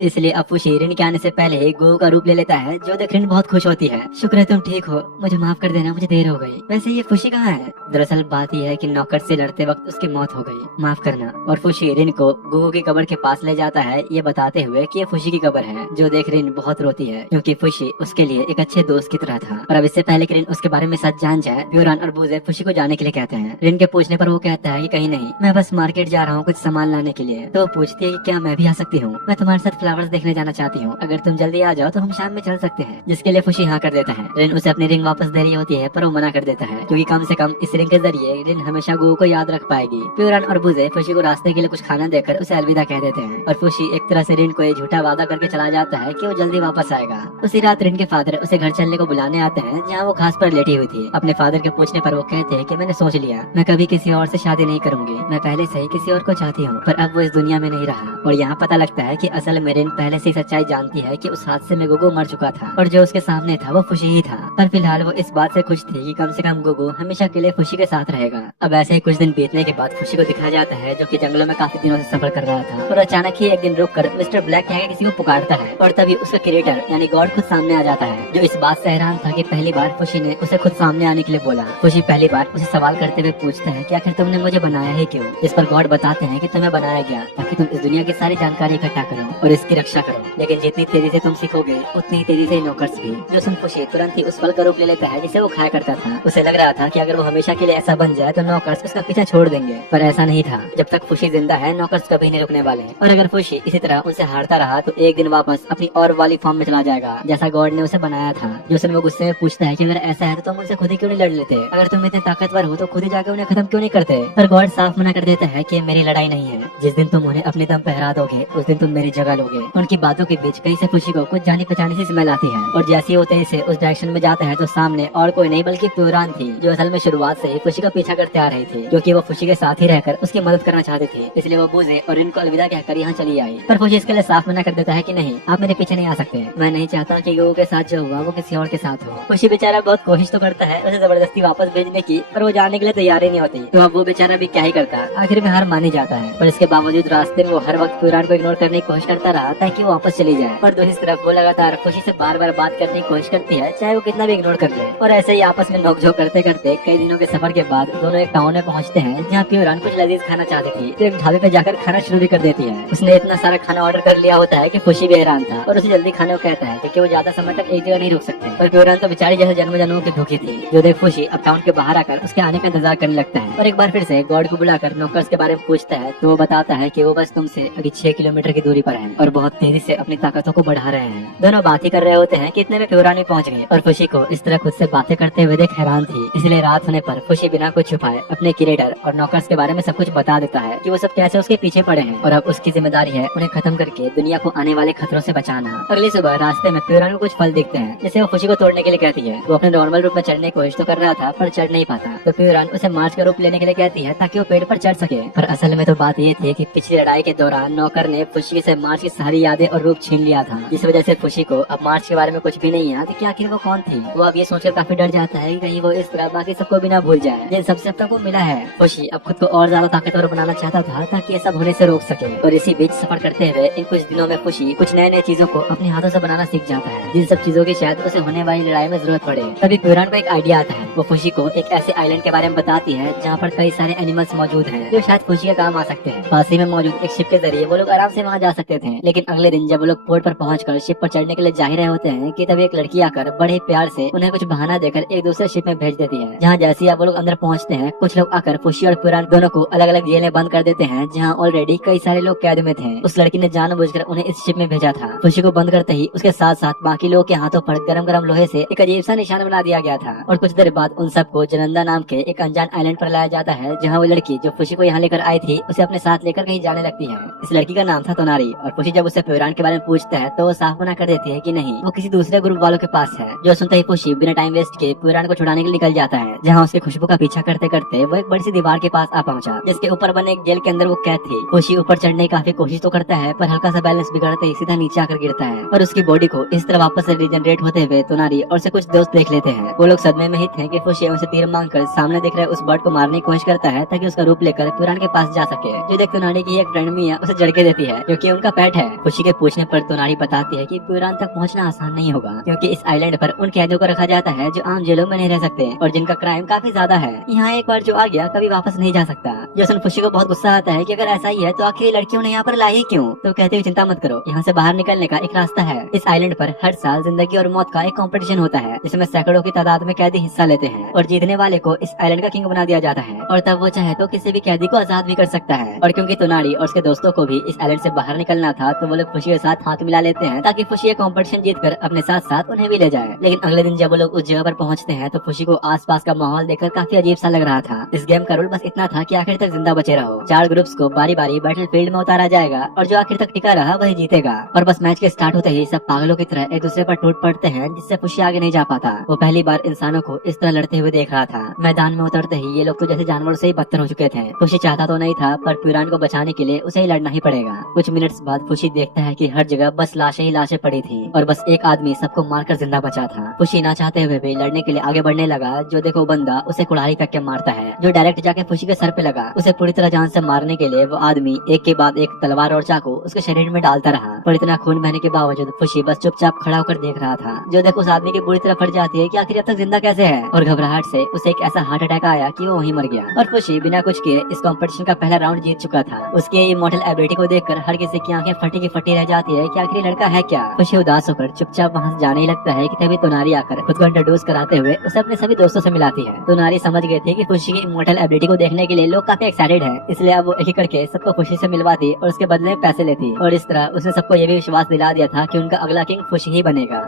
इसलिए अब खुशी रिन के आने से पहले ही गुगु का रूप ले लेता है, जो देख रिन बहुत खुश होती है। शुक्र है तुम ठीक हो, मुझे माफ कर देना, मुझे देर हो गई। वैसे ये खुशी कहाँ है? दरअसल बात यह है कि नौकर से लड़ते वक्त उसकी मौत हो गई, माफ करना। और खुशी रिन को गुगु की कब्र के पास ले जाता है, ये बताते हुए कि ये खुशी की कब्र है, जो देख रिन बहुत रोती है, क्योंकि खुशी उसके लिए एक अच्छे दोस्त की तरह था। और अब इससे पहले कि रिन उसके बारे में सच जान जाए, प्योरान और बुझे खुशी को जाने के लिए कहते हैं। रिन के पूछने पर वो कहता है कि कहीं नहीं, मैं बस मार्केट जा रहा हूँ कुछ सामान लाने के लिए। तो वो पूछती है कि क्या मैं भी आ सकती हूँ? मैं तुम्हारे साथ फ्लावर्स देखने जाना चाहती हूँ, अगर तुम जल्दी आ जाओ तो हम शाम में चल सकते हैं। जिसके लिए खुशी हाँ कर देता है। रिन उसे अपनी रिंग वापस दे रही होती है, पर वो मना कर देता है, क्योंकि कम से कम इस रिंग के जरिए रिन हमेशा गुगु को याद रख पाएगी। प्योरान और बुझे खुशी को रास्ते के लिए कुछ खाना देकर उसे अलविदा कह देते हैं और खुशी एक तरह से रिन को ये झूठा वादा करके चला जाता है कि वो जल्दी वापस आएगा। उसी रात रिन के फादर उसे घर चलने को बुलाने आते हैं, जहाँ वो घास पर लेटी हुई थी। अपने फादर के पूछने पर वो कहते हैं कि मैंने सोच लिया, मैं कभी किसी और से शादी नहीं करूंगी, मैं पहले से ही किसी और को चाहती हूँ, पर अब वो इस दुनिया में नहीं रहा। और यहाँ पता लगता है कि असल में रिन पहले से सच्चाई जानती है कि उस हादसे में गुगु मर चुका था और जो उसके सामने था वो खुशी ही था। पर फिलहाल वो इस बात से खुश थी कि कम से कम गुगु हमेशा के लिए खुशी के साथ रहेगा। अब ऐसे ही कुछ दिन बीतने के बाद खुशी को दिखाया जाता है, जो कि जंगलों में काफी दिनों से सफर कर रहा था और अचानक ही एक दिन रुककर मिस्टर ब्लैक के आगे किसी को पुकारता है और तभी उसका क्रिएटर यानी गॉड खुद सामने आ जाता है, जो इस बात से हैरान था कि पहली बार खुशी ने उसे खुद सामने आने के लिए बोला। खुशी पहली बार उसे सवाल करते हुए पूछता है कि आखिर तुमने मुझे बनाया है क्यों? जिस पर गॉड बताते हैं कि तुम्हें बनाया गया ताकि तुम इस दुनिया की सारी जानकारी इकट्ठा करो और इसकी रक्षा करो, लेकिन जितनी तेजी से तुम सीखोगे उतनी ही तेजी से नौकर्स भी। जो सुन खुशी तुरंत ही उस फल का रूप ले लेता है जिसे वो खाया करता था। उसे लग रहा था कि अगर वो हमेशा के लिए ऐसा बन जाए तो नौकर्स उसका पीछा छोड़ देंगे, पर ऐसा नहीं था। जब तक खुशी जिंदा है नौकर्स कभी नहीं रुकने वाले, और अगर खुशी इसी तरह उनसे हारता रहा तो एक दिन वापस अपनी और वाली फॉर्म में चला जाएगा, जैसा गॉड ने उसे बनाया था। जो सुन वो गुस्से में पूछता है कि अगर ऐसा है तो तुम उनसे खुद ही क्यों नहीं लड़ लेते? अगर तुम इतने ताकतवर हो तो खुद ही जाकर उन्हें खत्म क्यों नहीं करते? पर गॉड साफ मना कर देता है कि मेरी लड़ाई नहीं है, जिस दिन तुम उन्हें अपने दम पे हरा दोगे उस दिन तुम मेरी जगह लोगे। जाओगे। उनकी बातों के बीच कहीं से खुशी को कुछ जानी पहचानी सी स्मेल आती है और जैसे ही वो तेजी से उस डायरेक्शन में जाता है तो सामने और कोई नहीं बल्कि प्यूरान थी, जो असल में शुरुआत से ही खुशी का पीछा करते आ रही थी, क्योंकि वो खुशी के साथ ही रहकर उसकी मदद करना चाहती थी। इसलिए वो बूझे और इनको अलविदा कहकर यहाँ चली आई। पर खुशी इसके लिए साफ मना कर देता है कि नहीं, आप मेरे पीछे नहीं आ सकते। मैं नहीं चाहता कि युगो के साथ जो हुआ वो किसी और के साथ हो। खुशी बेचारा बहुत कोशिश तो करता है उसे जबरदस्ती वापस भेजने की, पर वो जाने के लिए तैयार ही नहीं होती। तो अब वो बेचारा भी क्या ही करता, आखिर में हार मान ही जाता है। पर इसके बावजूद रास्ते में वो हर वक्त प्यूरान को इग्नोर करने की कोशिश करता रहा ताकि वो वापस चली जाए। पर दूसरी तरफ वो लगातार खुशी से बार बार बात करने की कोशिश करती है, चाहे वो कितना भी इग्नोर कर ले। और ऐसे ही आपस में नोकझोंक करते करते कई दिनों के सफर के बाद दोनों एक टाउन में पहुंचते हैं, जहाँ प्यूरान कुछ लजीज खाना चाहती थी। तो एक ढाबे पे जाकर खाना शुरू भी कर देती है। उसने इतना सारा खाना ऑर्डर कर लिया होता है कि खुशी भी हैरान था और उसे जल्दी खाने को कहता है क्योंकि वो ज्यादा समय तक एक जगह नहीं रुक सकते। पर प्यूरान तो बेचारी जैसे जन्म जन्मों की भूखी थी। जो देख खुशी अब टाउन के बाहर आकर उसके आने का इंतजार करने लगता है और एक बार फिर से गॉड को बुलाकर नौकर्स के बारे में पूछता है। तो वो बताता है कि वो बस तुमसे अभी 6 किलोमीटर की दूरी पर है और बहुत तेजी से अपनी ताकतों को बढ़ा रहे हैं। दोनों बात ही कर रहे होते हैं कि इतने में प्यूरान भी पहुंच गए और खुशी को इस तरह खुद से बातें करते हुए देख हैरान थी। इसलिए रात होने पर खुशी बिना कुछ छुपाए अपने क्यूरेटर और नौकर्स के बारे में सब कुछ बता देता है कि वो सब कैसे उसके पीछे पड़े हैं और अब उसकी जिम्मेदारी है उन्हें खत्म करके दुनिया को आने वाले खतरों से बचाना। अगली सुबह रास्ते में प्यूरान को कुछ फल दिखते हैं जिसे वो खुशी को तोड़ने के लिए कहती है। वो अपने नॉर्मल रूप में चढ़ने की कोशिश तो कर रहा था पर चढ़ नहीं पाता। तो प्यूरान उसे मार्च का रूप लेने के लिए कहती है ताकि वो पेड़ पर चढ़ सके। पर असल में तो बात ये थी कि पिछली लड़ाई के दौरान नौकर ने खुशी से मार्च की सारी यादें और रूप छीन लिया था। इस वजह से खुशी को अब मार्च के बारे में कुछ भी नहीं याद कि आखिर वो कौन थी। वो अब ये सोचकर काफी डर जाता है कि कहीं वो इस तरह बाकी सबको भी ना भूल जाए जिन सबसे अब तक वो मिला है। खुशी अब खुद को और ज्यादा ताकतवर बनाना चाहता था ताकि ये सब होने से रोक सके। और इसी बीच सफर करते हुए इन कुछ दिनों में खुशी कुछ नए नए चीजों को अपने हाथों से बनाना सीख जाता है, जिन सब चीजों की शायद उसे होने वाली लड़ाई में जरूरत पड़े। तभी प्यूरान को एक आइडिया आता है। वो खुशी को एक ऐसे आइलैंड के बारे में बताती है जहाँ पर कई सारे एनिमल्स मौजूद हैं जो शायद खुशी के काम आ सकते हैं। पास ही में मौजूद एक शिप के जरिए वो लोग आराम से वहाँ जा सकते थे। लेकिन अगले दिन जब वो लोग पोर्ट पर पहुंचकर शिप पर चढ़ने के लिए जा ही रहे होते हैं कि तभी एक लड़की आकर बड़े प्यार से उन्हें कुछ बहाना देकर एक दूसरे शिप में भेज देती है। जहाँ जैसे ही वो लोग अंदर पहुंचते हैं कुछ लोग आकर खुशी और प्यूरान दोनों को अलग अलग जेल में बंद कर देते हैं, जहाँ ऑलरेडी कई सारे लोग कैद में थे। उस लड़की ने जानबूझकर उन्हें इस शिप में भेजा था। खुशी को बंद करते ही उसके साथ साथ बाकी लोगों के हाथों पर गरम गरम लोहे से एक अजीब सा निशान बना दिया गया था। और कुछ देर बाद उन सबको जनंदा नाम के एक अनजान आइलैंड पर लाया जाता है, जहाँ वो लड़की जो खुशी को यहाँ लेकर आई थी उसे अपने साथ लेकर कहीं जाने लगती है। इस लड़की का नाम था तोनारी और खुशी जब उससे प्यूरान के बारे में पूछता है तो वो साफ मना कर देती है कि नहीं, वो किसी दूसरे ग्रुप वालों के पास है। जो सुनते ही खुशी बिना टाइम वेस्ट के प्यूरान को छुड़ाने के लिए निकल जाता है, जहाँ उसकी खुशबू का पीछा करते करते वो एक बड़ी सी दीवार के पास आ पहुंचा जिसके ऊपर बने एक जेल के अंदर वो कैद थी। खुशी ऊपर चढ़ने की काफी कोशिश तो करता है पर हल्का सा बैलेंस बिगड़ते ही सीधा नीचे आकर गिरता है और उसकी बॉडी को इस तरह वापस से रीजनरेट होते हुए तोनारी और से कुछ दोस्त देख लेते हैं। वो लोग सदमे में ही थे कि खुशी उनसे तीर मांगकर सामने दिख रहे उस बर्ड को मारने की कोशिश करता है ताकि उसका रूप लेकर प्यूरान के पास जा सके। जो देख तोनारी की एक फ्रेंड मिया उसे झड़के देती है क्योंकि उनका पेट है। खुशी के पूछने पर तोनारी बताती है कि प्यूरान तक पहुंचना आसान नहीं होगा क्योंकि इस आइलैंड पर उन कैदियों को रखा जाता है जो आम जेलों में नहीं रह सकते और जिनका क्राइम काफी ज्यादा है। यहाँ एक बार जो आ गया कभी वापस नहीं जा सकता। जो सुन खुशी को बहुत गुस्सा आता है कि अगर ऐसा ही है तो आखिर लड़कियों ने यहाँ पर लाई क्यों। तो कहते हुए चिंता मत करो, यहाँ से बाहर निकलने का एक रास्ता है। इस आइलैंड पर हर साल जिंदगी और मौत का एक कंपटीशन होता है जिसमें सैकड़ों की तादाद में कैदी हिस्सा लेते हैं और जीतने वाले को इस आइलैंड का किंग बना दिया जाता है और तब वो चाहे तो किसी भी कैदी को आजाद भी कर सकता है। और क्योंकि तोनारी और उसके दोस्तों को भी इस आइलैंड से बाहर निकलना था तो वो लोग खुशी के साथ हाथ मिला लेते हैं ताकि खुशी ये कंपटीशन जीतकर अपने साथ साथ उन्हें भी ले जाए। लेकिन अगले दिन जब वो लोग उस जगह पर पहुंचते हैं तो खुशी को आसपास का माहौल देखकर काफी अजीब सा लग रहा था। इस गेम का रूल बस इतना था कि आखिर तक जिंदा बचे रहो। 4 ग्रुप्स को बारी बारी बैटल फील्ड में उतारा जाएगा और जो आखिर तक टिका रहा वही जीतेगा। और बस मैच के स्टार्ट होते ही सब पागलों की तरह एक दूसरे पर टूट पड़ते हैं जिससे खुशी आगे नहीं जा पाता। वो पहली बार इंसानों को इस तरह लड़ते हुए देख रहा था। मैदान में उतरते ही ये लोग तो जैसे जानवरों से ही बदतर हो चुके थे। खुशी चाहता तो नहीं था पर प्यूरान को बचाने के लिए उसे ही लड़ना ही पड़ेगा। कुछ मिनट्स बाद खुशी देखता है कि हर जगह बस लाशें ही लाशें पड़ी थी और बस एक आदमी सबको मारकर जिंदा बचा था। खुशी ना चाहते हुए भी लड़ने के लिए आगे बढ़ने लगा। जो देखो बंदा उसे कुल्हाड़ी फेंक के मारता है जो डायरेक्ट जाके खुशी के सर पे लगा। उसे पूरी तरह जान से मारने के लिए वो आदमी एक के बाद एक तलवार और चाकू उसके शरीर में डालता रहा पर इतना खून बहने के बावजूद खुशी बस चुपचाप खड़ा होकर देख रहा था। जो देखो उस आदमी की पूरी तरह फट जाती है कि आखिर अब तक जिंदा कैसे है और घबराहट से उसे एक ऐसा हार्ट अटैक आया कि वो वहीं मर गया। और खुशी बिना कुछ किए इस कंपटीशन का पहला राउंड जीत चुका था। उसके इमॉर्टल एबिलिटी को देखकर हर किसी की आंखें फटी की फटी रह जाती है कि आखिर लड़का है क्या। खुशी उदास होकर चुपचाप वहाँ से जाने ही लगता है कि तभी तोनारी आकर खुद को इंट्रोड्यूस कराते हुए उसे अपने सभी दोस्तों से मिलाती है। तोनारी समझ गई थी कि खुशी की इमॉर्टल एबिलिटी को देखने के लिए लोग काफी एक्साइटेड है, इसलिए अब वो एक एक करके सबको खुशी से मिलवाती और उसके बदले में पैसे लेती और इस तरह उसने सबको ये भी विश्वास दिला दिया था कि उनका अगला किंग खुशी ही बनेगा।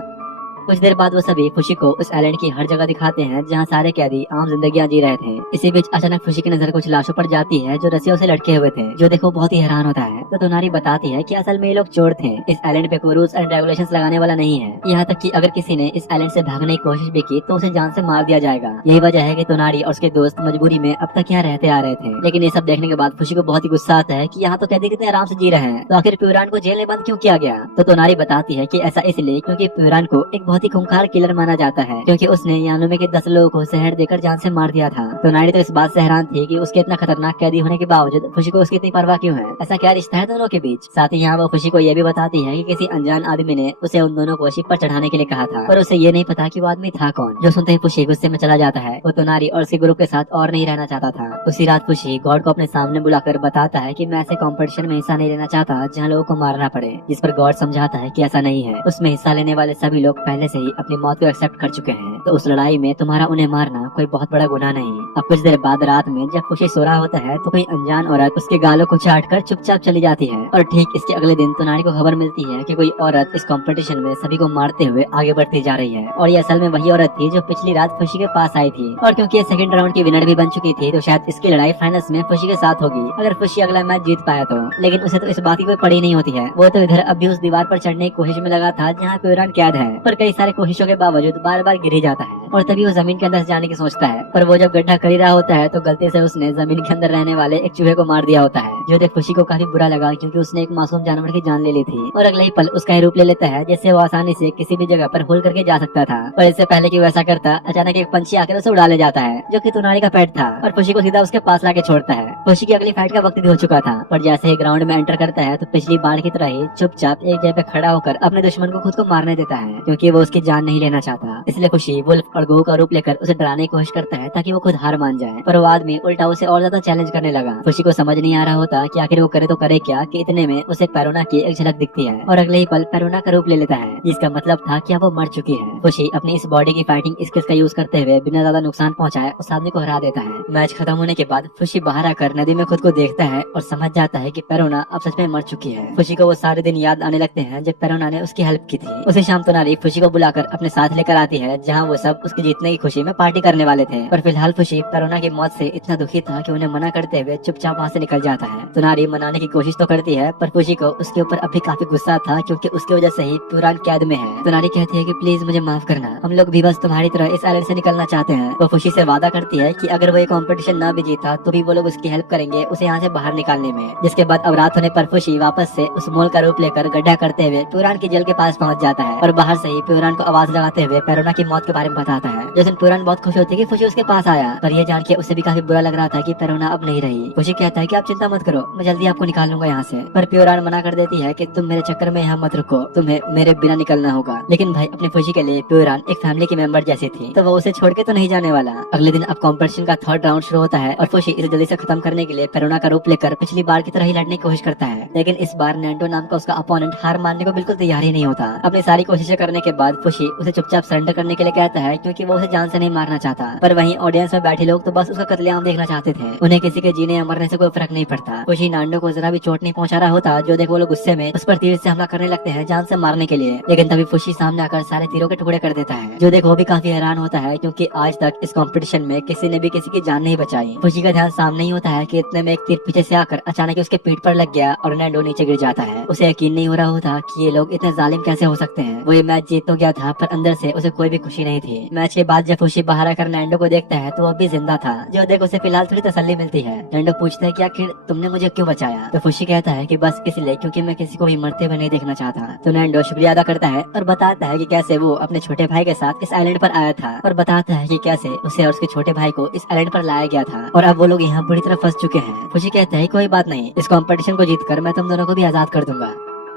कुछ देर बाद वो सभी खुशी को उस आइलैंड की हर जगह दिखाते हैं जहाँ सारे कैदी आम जिंदगियां जी रहे थे। इसी बीच अचानक खुशी की नजर कुछ लाशों पर जाती है जो रस्सियों से लटके हुए थे। जो देखो बहुत ही हैरान होता है तो तोनारी बताती है कि असल में ये लोग चोर थे। इस आइलैंड पे कोई रूल्स एंड रेगुलेशंस लगाने वाला नहीं है। यहाँ तक कि अगर किसी ने इस आइलैंड से भागने की कोशिश भी की तो उसे जान से मार दिया जाएगा। यही वजह है कि तोनारी और उसके दोस्त मजबूरी में अब तक यहाँ रहते आ रहे थे। लेकिन ये सब देखने के बाद खुशी को बहुत ही गुस्सा आता है कि यहाँ तो कैदी कितने आराम से जी रहे हैं, तो आखिर प्यूरान को जेल में बंद क्यों किया गया। तो तोनारी बताती है कि ऐसा इसलिए क्योंकि प्यूरान को एक बहुत ही खूंखार किलर माना जाता है, क्योंकि उसने यानोमे के 10 लोगों को जहर देकर जान से मार दिया था। तोनारी तो इस बात से हैरान थी कि उसके इतना खतरनाक कैदी होने के बावजूद खुशी को उसकी इतनी परवाह क्यों है, ऐसा क्या रिश्ता है दोनों के बीच। साथ ही यहाँ वो खुशी को ये भी बताती है कि किसी अनजान आदमी ने उसे उन दोनों को शिप पर चढ़ाने के लिए कहा था, पर उसे ये नहीं पता कि वो आदमी था कौन। जो सुनते ही खुशी गुस्से में चला जाता है। वो तोनारी और उसके ग्रुप के साथ और नहीं रहना चाहता था। उसी रात खुशी गॉड को अपने सामने बुलाकर बताता है कि मैं ऐसे कंपटीशन में हिस्सा नहीं लेना चाहता जहाँ लोगों को मारना पड़े, जिस पर गॉड समझाता है कि ऐसा नहीं है, उसमें हिस्सा लेने वाले सभी लोग पहले से ही अपनी मौत को एक्सेप्ट कर चुके हैं, तो उस लड़ाई में तुम्हारा उन्हें मारना कोई बहुत बड़ा गुनाह नहीं। अब कुछ देर बाद रात में जब खुशी सो रहा होता है तो कोई अनजान औरत उसके गालों को चाट कर चुपचाप चली जाती है। और ठीक इसके अगले दिन तोनारी को खबर मिलती है कि कोई औरत इस कंपटीशन में सभी को मारते हुए आगे बढ़ती जा रही है, और ये असल में वही औरत थी जो पिछली रात खुशी के पास आई थी। और क्योंकि ये सेकंड राउंड की विनर भी बन चुकी थी, तो शायद इसकी लड़ाई फाइनल्स में खुशी के साथ होगी अगर खुशी अगला मैच जीत पाया तो। लेकिन उसे तो इस बात की कोई पड़ी नहीं होती है। वो तो इधर अभी उस दीवार पर चढ़ने की कोशिश में लगा था जहाँ प्यूरान कैद है, पर कई सारे कोशिशों के बावजूद बार बार गिर ही जाता है। और तभी वो जमीन के अंदर जाने की सोचता है, पर वो जब गड्ढा कर ही रहा होता है तो गलती से उसने जमीन के अंदर रहने वाले एक चूहे को मार दिया होता है, जो देख खुशी को काफी बुरा लगा क्योंकि उसने एक मासूम जानवर की जान ले ली थी। और अगले ही पल उसका ही रूप ले लेता है, जैसे वो आसानी से किसी भी जगह पर होल करके जा सकता था। और इससे पहले कि वो ऐसा करता, अचानक एक पंछी आकर उसे उड़ा ले जाता है, जो कि तोनारी का पेट था, और खुशी को सीधा उसके पास लाके छोड़ता है। खुशी की अगली फाइट का वक्त भी हो चुका था, पर जैसे ही ग्राउंड में एंटर करता है तो पिछली बार की तरह ही चुपचाप एक जगह पे खड़ा होकर अपने दुश्मन को खुद को मारने देता है, क्योंकि वो उसकी जान नहीं लेना चाहता। इसलिए खुशी वुल्फ और गो का रूप लेकर उसे डराने की कोशिश करता है ताकि वो खुद हार मान जाए, पर वो आदमी उल्टा उसे और ज्यादा चैलेंज करने लगा। खुशी को समझ नहीं आ रहा होता कि आखिर वो करे तो करे क्या, कि इतने में उसे पेरोना की एक झलक दिखती है, और अगले ही पल पेरोना का रूप ले लेता है, जिसका मतलब था कि अब वो मर चुकी है। खुशी अपनी इस बॉडी की फाइटिंग स्किल्स का यूज करते हुए बिना ज्यादा नुकसान पहुंचाए उस आदमी को हरा देता है। मैच खत्म होने के बाद खुशी बाहर आकर नदी में खुद को देखता है और समझ जाता है कि पेरोना अब सच में मर चुकी है। खुशी को वो सारे दिन याद आने लगते हैं जब पेरोना ने उसकी हेल्प की थी। उसी शाम तोनारी खुशी को बुलाकर अपने साथ लेकर आती है, जहाँ वो सब उसके जीतने की खुशी में पार्टी करने वाले थे। पर फिलहाल खुशी पेरोना की मौत से इतना दुखी था कि उन्हें मना करते हुए चुपचाप वहाँ से निकल जाता है। तोनारी मनाने की कोशिश तो करती है, पर खुशी को उसके ऊपर अभी काफी गुस्सा था, क्योंकि उसकी वजह से ही प्यूरान कैद में है। तोनारी कहती है कि प्लीज मुझे माफ करना, हम लोग भी बस तुम्हारी तरह इस आइलैंड से निकलना चाहते हैं। वो खुशी से वादा करती है कि अगर वो ये कंपटीशन न भी जीता तो भी वो लोग उसकी हेल्प करेंगे उसे यहाँ से बाहर निकालने में। जिसके बाद अब रात होने पर खुशी वापस से उस मोल का रूप लेकर गड्ढा करते हुए प्यूरान की जेल के पास पहुंच जाता है, और बाहर से ही प्यूरान को आवाज लगाते हुए पेरोना की मौत के बारे में बताता है। जिस दिन प्यूरान बहुत खुश होती है कि खुशी उसके पास आया, पर ये जान के उसे भी काफी बुरा लग रहा था कि पेरोना अब नहीं रही। खुशी कहता है कि आप चिंता मत करो, मैं जल्दी आपको निकाल लूंगा यहाँ से, पर प्यूरान मना कर देती है कि तुम मेरे चक्कर में यहाँ मत रुको, तुम्हें मेरे बिना निकलना होगा। लेकिन भाई अपनी खुशी के लिए प्यूरान एक फैमिली की मेंबर जैसी थी, तो वो उसे छोड़ के तो नहीं जाने वाला। अगले दिन अब कॉम्पिटिशन का थर्ड राउंड शुरू होता है, और खुशी इसे जल्दी से खत्म करने के लिए पेरोना का रूप लेकर पिछली बार की तरह ही लड़ने की कोशिश करता है। लेकिन इस बार नैंडो नाम का उसका अपोनेंट हार मानने को बिल्कुल तैयार ही नहीं होता। अपनी सारी कोशिशें करने के बाद खुशी उसे चुपचाप सरेंडर करने के लिए कहता है, क्योंकि वो उसे जान से नहीं मारना चाहता। पर वहीं ऑडियंस में बैठे लोग तो बस उसका कत्लेआम देखना चाहते थे, उन्हें किसी के जीने या मरने से कोई फर्क नहीं पड़ता। खुशी नांडो को जरा भी चोट नहीं पहुंचा रहा होता, जो देख वो लोग गुस्से में उस पर तीर से हमला करने लगते हैं जान से मारने के लिए। लेकिन तभी खुशी सामने आकर सारे तीरों के टुकड़े कर देता है, जो देख वो भी काफी हैरान होता है, क्योंकि आज तक इस कंपटीशन में किसी ने भी किसी की जान नहीं बचाई। खुशी का ध्यान सामने ही होता है कि इतने में एक तीर पीछे से आकर अचानक उसके पीठ पर लग गया और नैंडो नीचे गिर जाता है। उसे यकीन नहीं हो रहा होता कि ये लोग इतने जालिम कैसे हो सकते हैं। वो ये मैच जीत तो गया था, पर अंदर से उसे कोई भी खुशी नहीं थी। मैच के बाद जब खुशी बाहर आकर नैंडो को देखता है तो वो भी जिंदा था, जो देख उसे फिलहाल थोड़ी तसल्ली मिलती है। नैंडो पूछता है कि आखिर तुमने मुझे क्यों बचाया, तो खुशी कहता है कि बस इसलिए क्योंकि मैं किसी को भी मरते हुए नहीं देखना चाहता। तो नैंडो शुक्रिया अदा करता है और बताता है कि कैसे वो अपने छोटे भाई के साथ इस आइलैंड पर आया था, और बताता है कि कैसे उसे और उसके छोटे भाई को इस आइलैंड पर लाया गया था, और अब वो लोग यहाँ बुरी तरह फंस चुके हैं। खुशी कहता है कोई बात नहीं, इस कंपटीशन को जीतकर मैं तुम दोनों को भी आजाद कर दूंगा।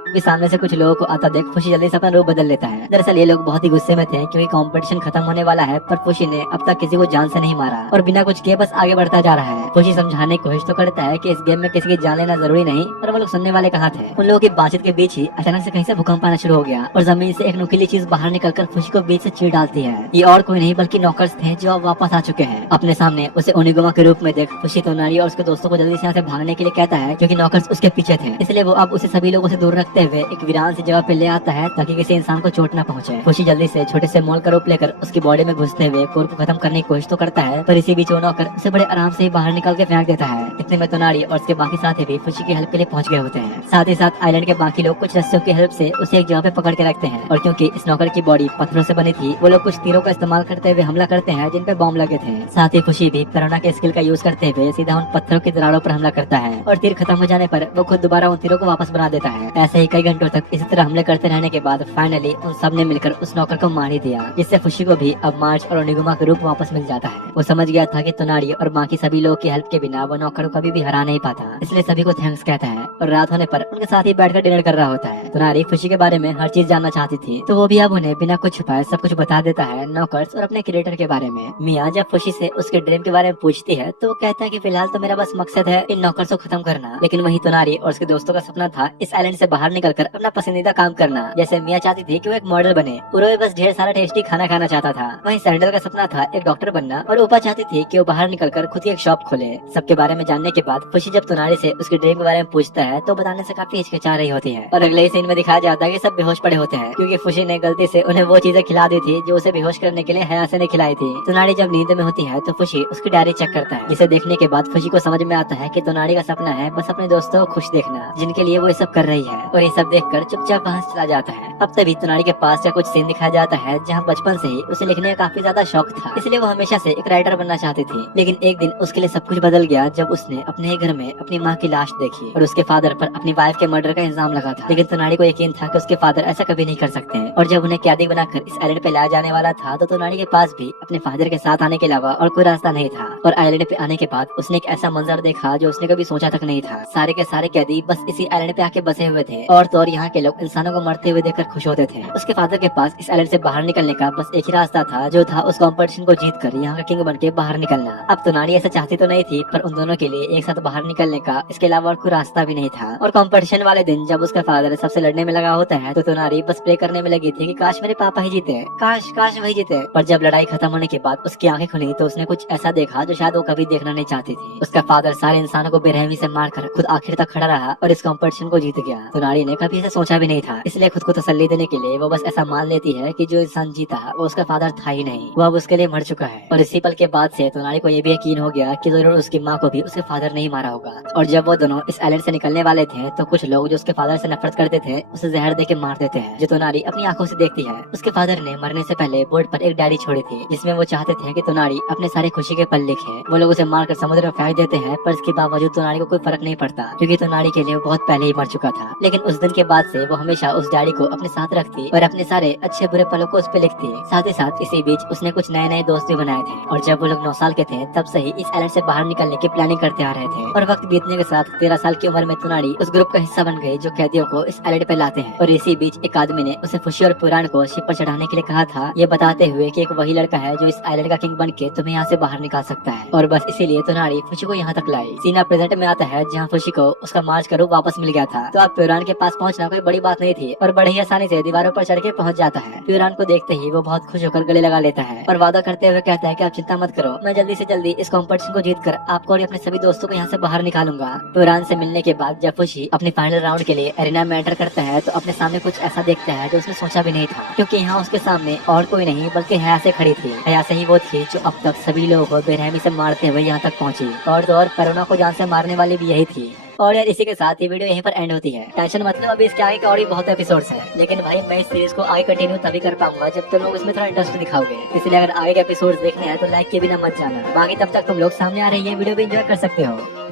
भी सामने से कुछ लोगों को आता देख खुशी जल्दी से अपना रूप बदल लेता है। दरअसल ये लोग बहुत ही गुस्से में थे, क्योंकि कंपटीशन खत्म होने वाला है, पर खुशी ने अब तक किसी को जान से नहीं मारा और बिना कुछ किए बस आगे बढ़ता जा रहा है। खुशी समझाने की कोशिश तो करता है कि इस गेम में किसी की जान लेना जरूरी नहीं, पर वो लोग सुनने वाले कहाँ थे। उन लोगों की बातचीत के बीच ही अचानक से कहीं से भूकंप आना शुरू हो गया, और जमीन से एक नुकीली चीज बाहर निकलकर खुशी को बीच से चीर डालती है। ये और कोई नहीं बल्कि नॉकर्स थे, जो अब वापस आ चुके हैं। अपने सामने उसे ओनिगोमा के रूप में देख खुशी तोनारी और उसके दोस्तों को जल्दी से यहाँ से भागने के लिए कहता है, क्योंकि नॉकर्स उसके पीछे थे, इसलिए वो अब उसे सभी लोगों से दूर रखते हुए एक वीरान सी जगह पे ले आता है ताकि किसी इंसान को चोट न पहुंचे। खुशी जल्दी से छोटे से मोल का रूप लेकर उसकी बॉडी में घुसते हुए कोर को खत्म करने की कोशिश तो करता है, पर इसी बीच वो नौकर उसे बड़े आराम से बाहर निकाल के फेंक देता है। इतने में तोनारी और उसके बाकी साथी भी खुशी की हेल्प के लिए पहुंच गए होते हैं। साथ ही साथ आइलैंड के बाकी लोग कुछ रस्सियों की हेल्प से उसे एक जगह पे पकड़ के रखते हैं, और क्योंकि इस नौकर की बॉडी पत्थरों से बनी थी, वो लोग कुछ तीरों का इस्तेमाल करते हुए हमला करते हैं जिन पे बॉम्ब लगे थे। साथ ही खुशी भी पेरोना के स्किल का यूज करते हुए सीधा उन पत्थरों की दरारों पर हमला करता है, और तीर खत्म हो जाने पर वो खुद दोबारा उन तीरों को वापस बना देता है। ऐसे ही कई घंटों तक इसी तरह हमले करते रहने के बाद फाइनली उन सब ने मिलकर उस नौकर को मार ही दिया, जिससे खुशी को भी अब मार्च और ओनिगुमा के रूप वापस मिल जाता है। वो समझ गया था कि तोनारी और बाकी सभी लोगों की हेल्प के बिना वो नौकर को कभी भी हरा नहीं पाता, इसलिए सभी को थैंक्स कहता है और रात होने पर उनके साथ ही बैठकर डिनर कर रहा होता है। तोनारी खुशी के बारे में हर चीज जानना चाहती थी, तो वो भी अब उन्हें बिना कुछ छुपाए सब कुछ बता देता है, नौकर्स और अपने क्रिएटर के बारे में। मिया जब खुशी से उसके ड्रीम के बारे में पूछती है तो वो कहता है कि फिलहाल तो मेरा बस मकसद है इन नौकर्स को खत्म करना, लेकिन वही तोनारी और उसके दोस्तों का सपना था इस आइलैंड से बाहर निकलकर अपना पसंदीदा काम करना। जैसे मिया चाहती थी कि वो एक मॉडल बने, उरोए बस ढेर सारा टेस्टी खाना खाना चाहता था, वहीं सैंडल का सपना था एक डॉक्टर बनना, और ऊपा चाहती थी कि वो बाहर निकलकर खुद की एक शॉप खोले। सबके बारे में जानने के बाद खुशी जब तोनारी से उसके ड्रीम के बारे में पूछता है तो बताने से काफी हिचकिचा रही होती है, और अगले ही सीन में दिखाया जाता है कि सब बेहोश पड़े होते हैं क्योंकि खुशी ने गलती से उन्हें वो चीजें खिला दी थी जो उसे बेहोश करने के लिए हयासे ने खिलाई थी। तोनारी जब नींद में होती है तो खुशी उसकी डायरी चेक करता है, जिसे देखने के बाद खुशी को समझ में आता है कि तोनारी का सपना है बस अपने दोस्तों को खुश देखना, जिनके लिए वो ये सब कर रही है, और ये सब देखकर चुपचाप वहाँ चला जाता है। अब तभी तोनारी के पास का कुछ सीन दिखाया जाता है जहाँ बचपन से ही उसे लिखने का काफी ज्यादा शौक था, इसलिए वो हमेशा से एक राइटर बनना चाहती थी। लेकिन एक दिन उसके लिए सब कुछ बदल गया जब उसने अपने ही घर में अपनी माँ की लाश देखी और उसके फादर पर अपनी वाइफ के मर्डर का इल्जाम लगा था। लेकिन तोनारी को यकीन था कि उसके फादर ऐसा कभी नहीं कर सकते हैं, और जब उन्हें कैदी बनाकर इस आइलैंड पे लाया जाने वाला था तो तोनारी के पास भी अपने फादर के साथ आने के अलावा और कोई रास्ता नहीं था। और आइलैंड पे आने के बाद उसने एक ऐसा मंजर देखा जो उसने कभी सोचा तक नहीं था। सारे के सारे कैदी बस इसी आइलैंड पे आके बसे हुए थे, और तो और यहाँ के लोग इंसानों को मरते हुए देखकर खुश होते थे। उसके फादर के पास इस आइलैंड से बाहर निकलने का बस एक ही रास्ता था, जो था उस कॉम्पिटिशन को जीत कर यहाँ का किंग बन के बाहर निकलना। अब तोनारी ऐसा चाहती तो नहीं थी, पर उन दोनों के लिए एक साथ बाहर निकलने का इसके अलावा और कोई रास्ता भी नहीं था। और कॉम्पिटिशन वाले दिन जब उसका फादर सबसे लड़ने में लगा होता है तो तोनारी बस प्रे करने में लगी थी कि काश मेरे पापा ही जीते, काश काश वही जीते। पर जब लड़ाई खत्म होने के बाद उसकी आंखें खुली तो उसने कुछ ऐसा देखा जो शायद वो कभी देखना नहीं चाहती थी। उसका फादर सारे इंसानों को बेरहमी से मारकर खुद आखिर तक खड़ा रहा और इस कॉम्पिटिशन को जीत गया। तोनारी ने कभी ऐसा सोचा भी नहीं था, इसलिए खुद को तसल्ली देने के लिए वो बस ऐसा मान लेती है कि जो इंसान जीता वो उसका फादर था ही नहीं, वो अब उसके लिए मर चुका है। और इसी पल के बाद से तोनारी को ये भी यकीन हो गया कि जरूर उसकी माँ को भी उसके फादर नहीं मारा होगा। और जब वो दोनों इस आइलैंड से निकलने वाले थे तो कुछ लोग जो उसके फादर से नफरत करते थे उसे जहर देके मार देते हैं, जो तोनारी अपनी आंखों से देखती है। उसके फादर ने मरने से पहले बोर्ड पर एक डायरी छोड़ी थी जिसमें वो चाहते थे कि तोनारी अपने सारे खुशी के पल लिखे। वो लोग उसे मारकर समुद्र में फेंक देते हैं, पर इसके बावजूद तोनारी को कोई फर्क नहीं पड़ता क्योंकि तोनारी के लिए वो बहुत पहले ही मर चुका था। लेकिन उस दिन के बाद से वो हमेशा उस डायरी को अपने साथ रखती और अपने सारे अच्छे बुरे पलों को उस पे लिखती। साथ ही साथ इसी बीच उसने कुछ नए नए दोस्त भी बनाए थे, और जब वो लोग 9 साल के थे तब से ही इस आइलैंड से बाहर निकलने की प्लानिंग करते आ रहे थे। और वक्त बीतने के साथ 13 साल की उम्र में तोनारी उस ग्रुप का हिस्सा बन गई जो कैदियों को इस आइलैंड पे लाते हैं। और इसी बीच एक आदमी ने उसे खुशी और पुराण को शिप पर चढ़ाने के लिए कहा था, ये बताते हुए कि एक वही लड़का है जो इस आइलैंड का किंग बन के तुम्हें यहाँ से बाहर निकाल सकता है। और बस इसीलिए तोनारी खुशी को यहाँ तक लाई। सीना प्रेजेंट में आता है जहाँ खुशी को उसका मार्च का रूप वापस मिल गया था। तो अब पुराण के पास पहुँचना कोई बड़ी बात नहीं थी और बड़े ही आसानी से दीवारों पर चढ़ के पहुँच जाता है। पुराण को देखते ही वो बहुत खुश होकर गले लगा लेता है और वादा करते हुए कहता है कि आप चिंता मत करो, मैं जल्दी से जल्दी इस कॉम्पिटिशन को जीत कर आपको और अपने सभी दोस्तों को यहाँ से बाहर निकालूंगा। पुराण से मिलने के बाद जब खुशी अपने फाइनल राउंड के लिए एरिना में एंटर करता है तो अपने सामने कुछ ऐसा देखता है जो उसने सोचा भी नहीं था, क्योंकि यहाँ उसके सामने और कोई नहीं बल्कि हयासे खड़ी थी। हयासे ही वो थी जो अब तक सभी लोगों को बेरहमी से मारते हुए यहाँ तक पहुँची, और तो और पेरोना को जान से मारने वाली भी यही थी। और यार इसी के साथ ही वीडियो यहीं पर एंड होती है। टेंशन मतलब अभी इसके आगे के और भी बहुत एपिसोड्स हैं, लेकिन भाई मैं इस सीरीज को आगे कंटिन्यू तभी कर पाऊंगा जब तुम लोग इसमें थोड़ा इंटरेस्ट दिखाओगे। इसलिए अगर आगे के एपिसोड्स देखने हैं तो लाइक के बिना मत जाना। बाकी तब तक तुम लोग सामने आ रही है वीडियो भी एंजॉय कर सकते हो।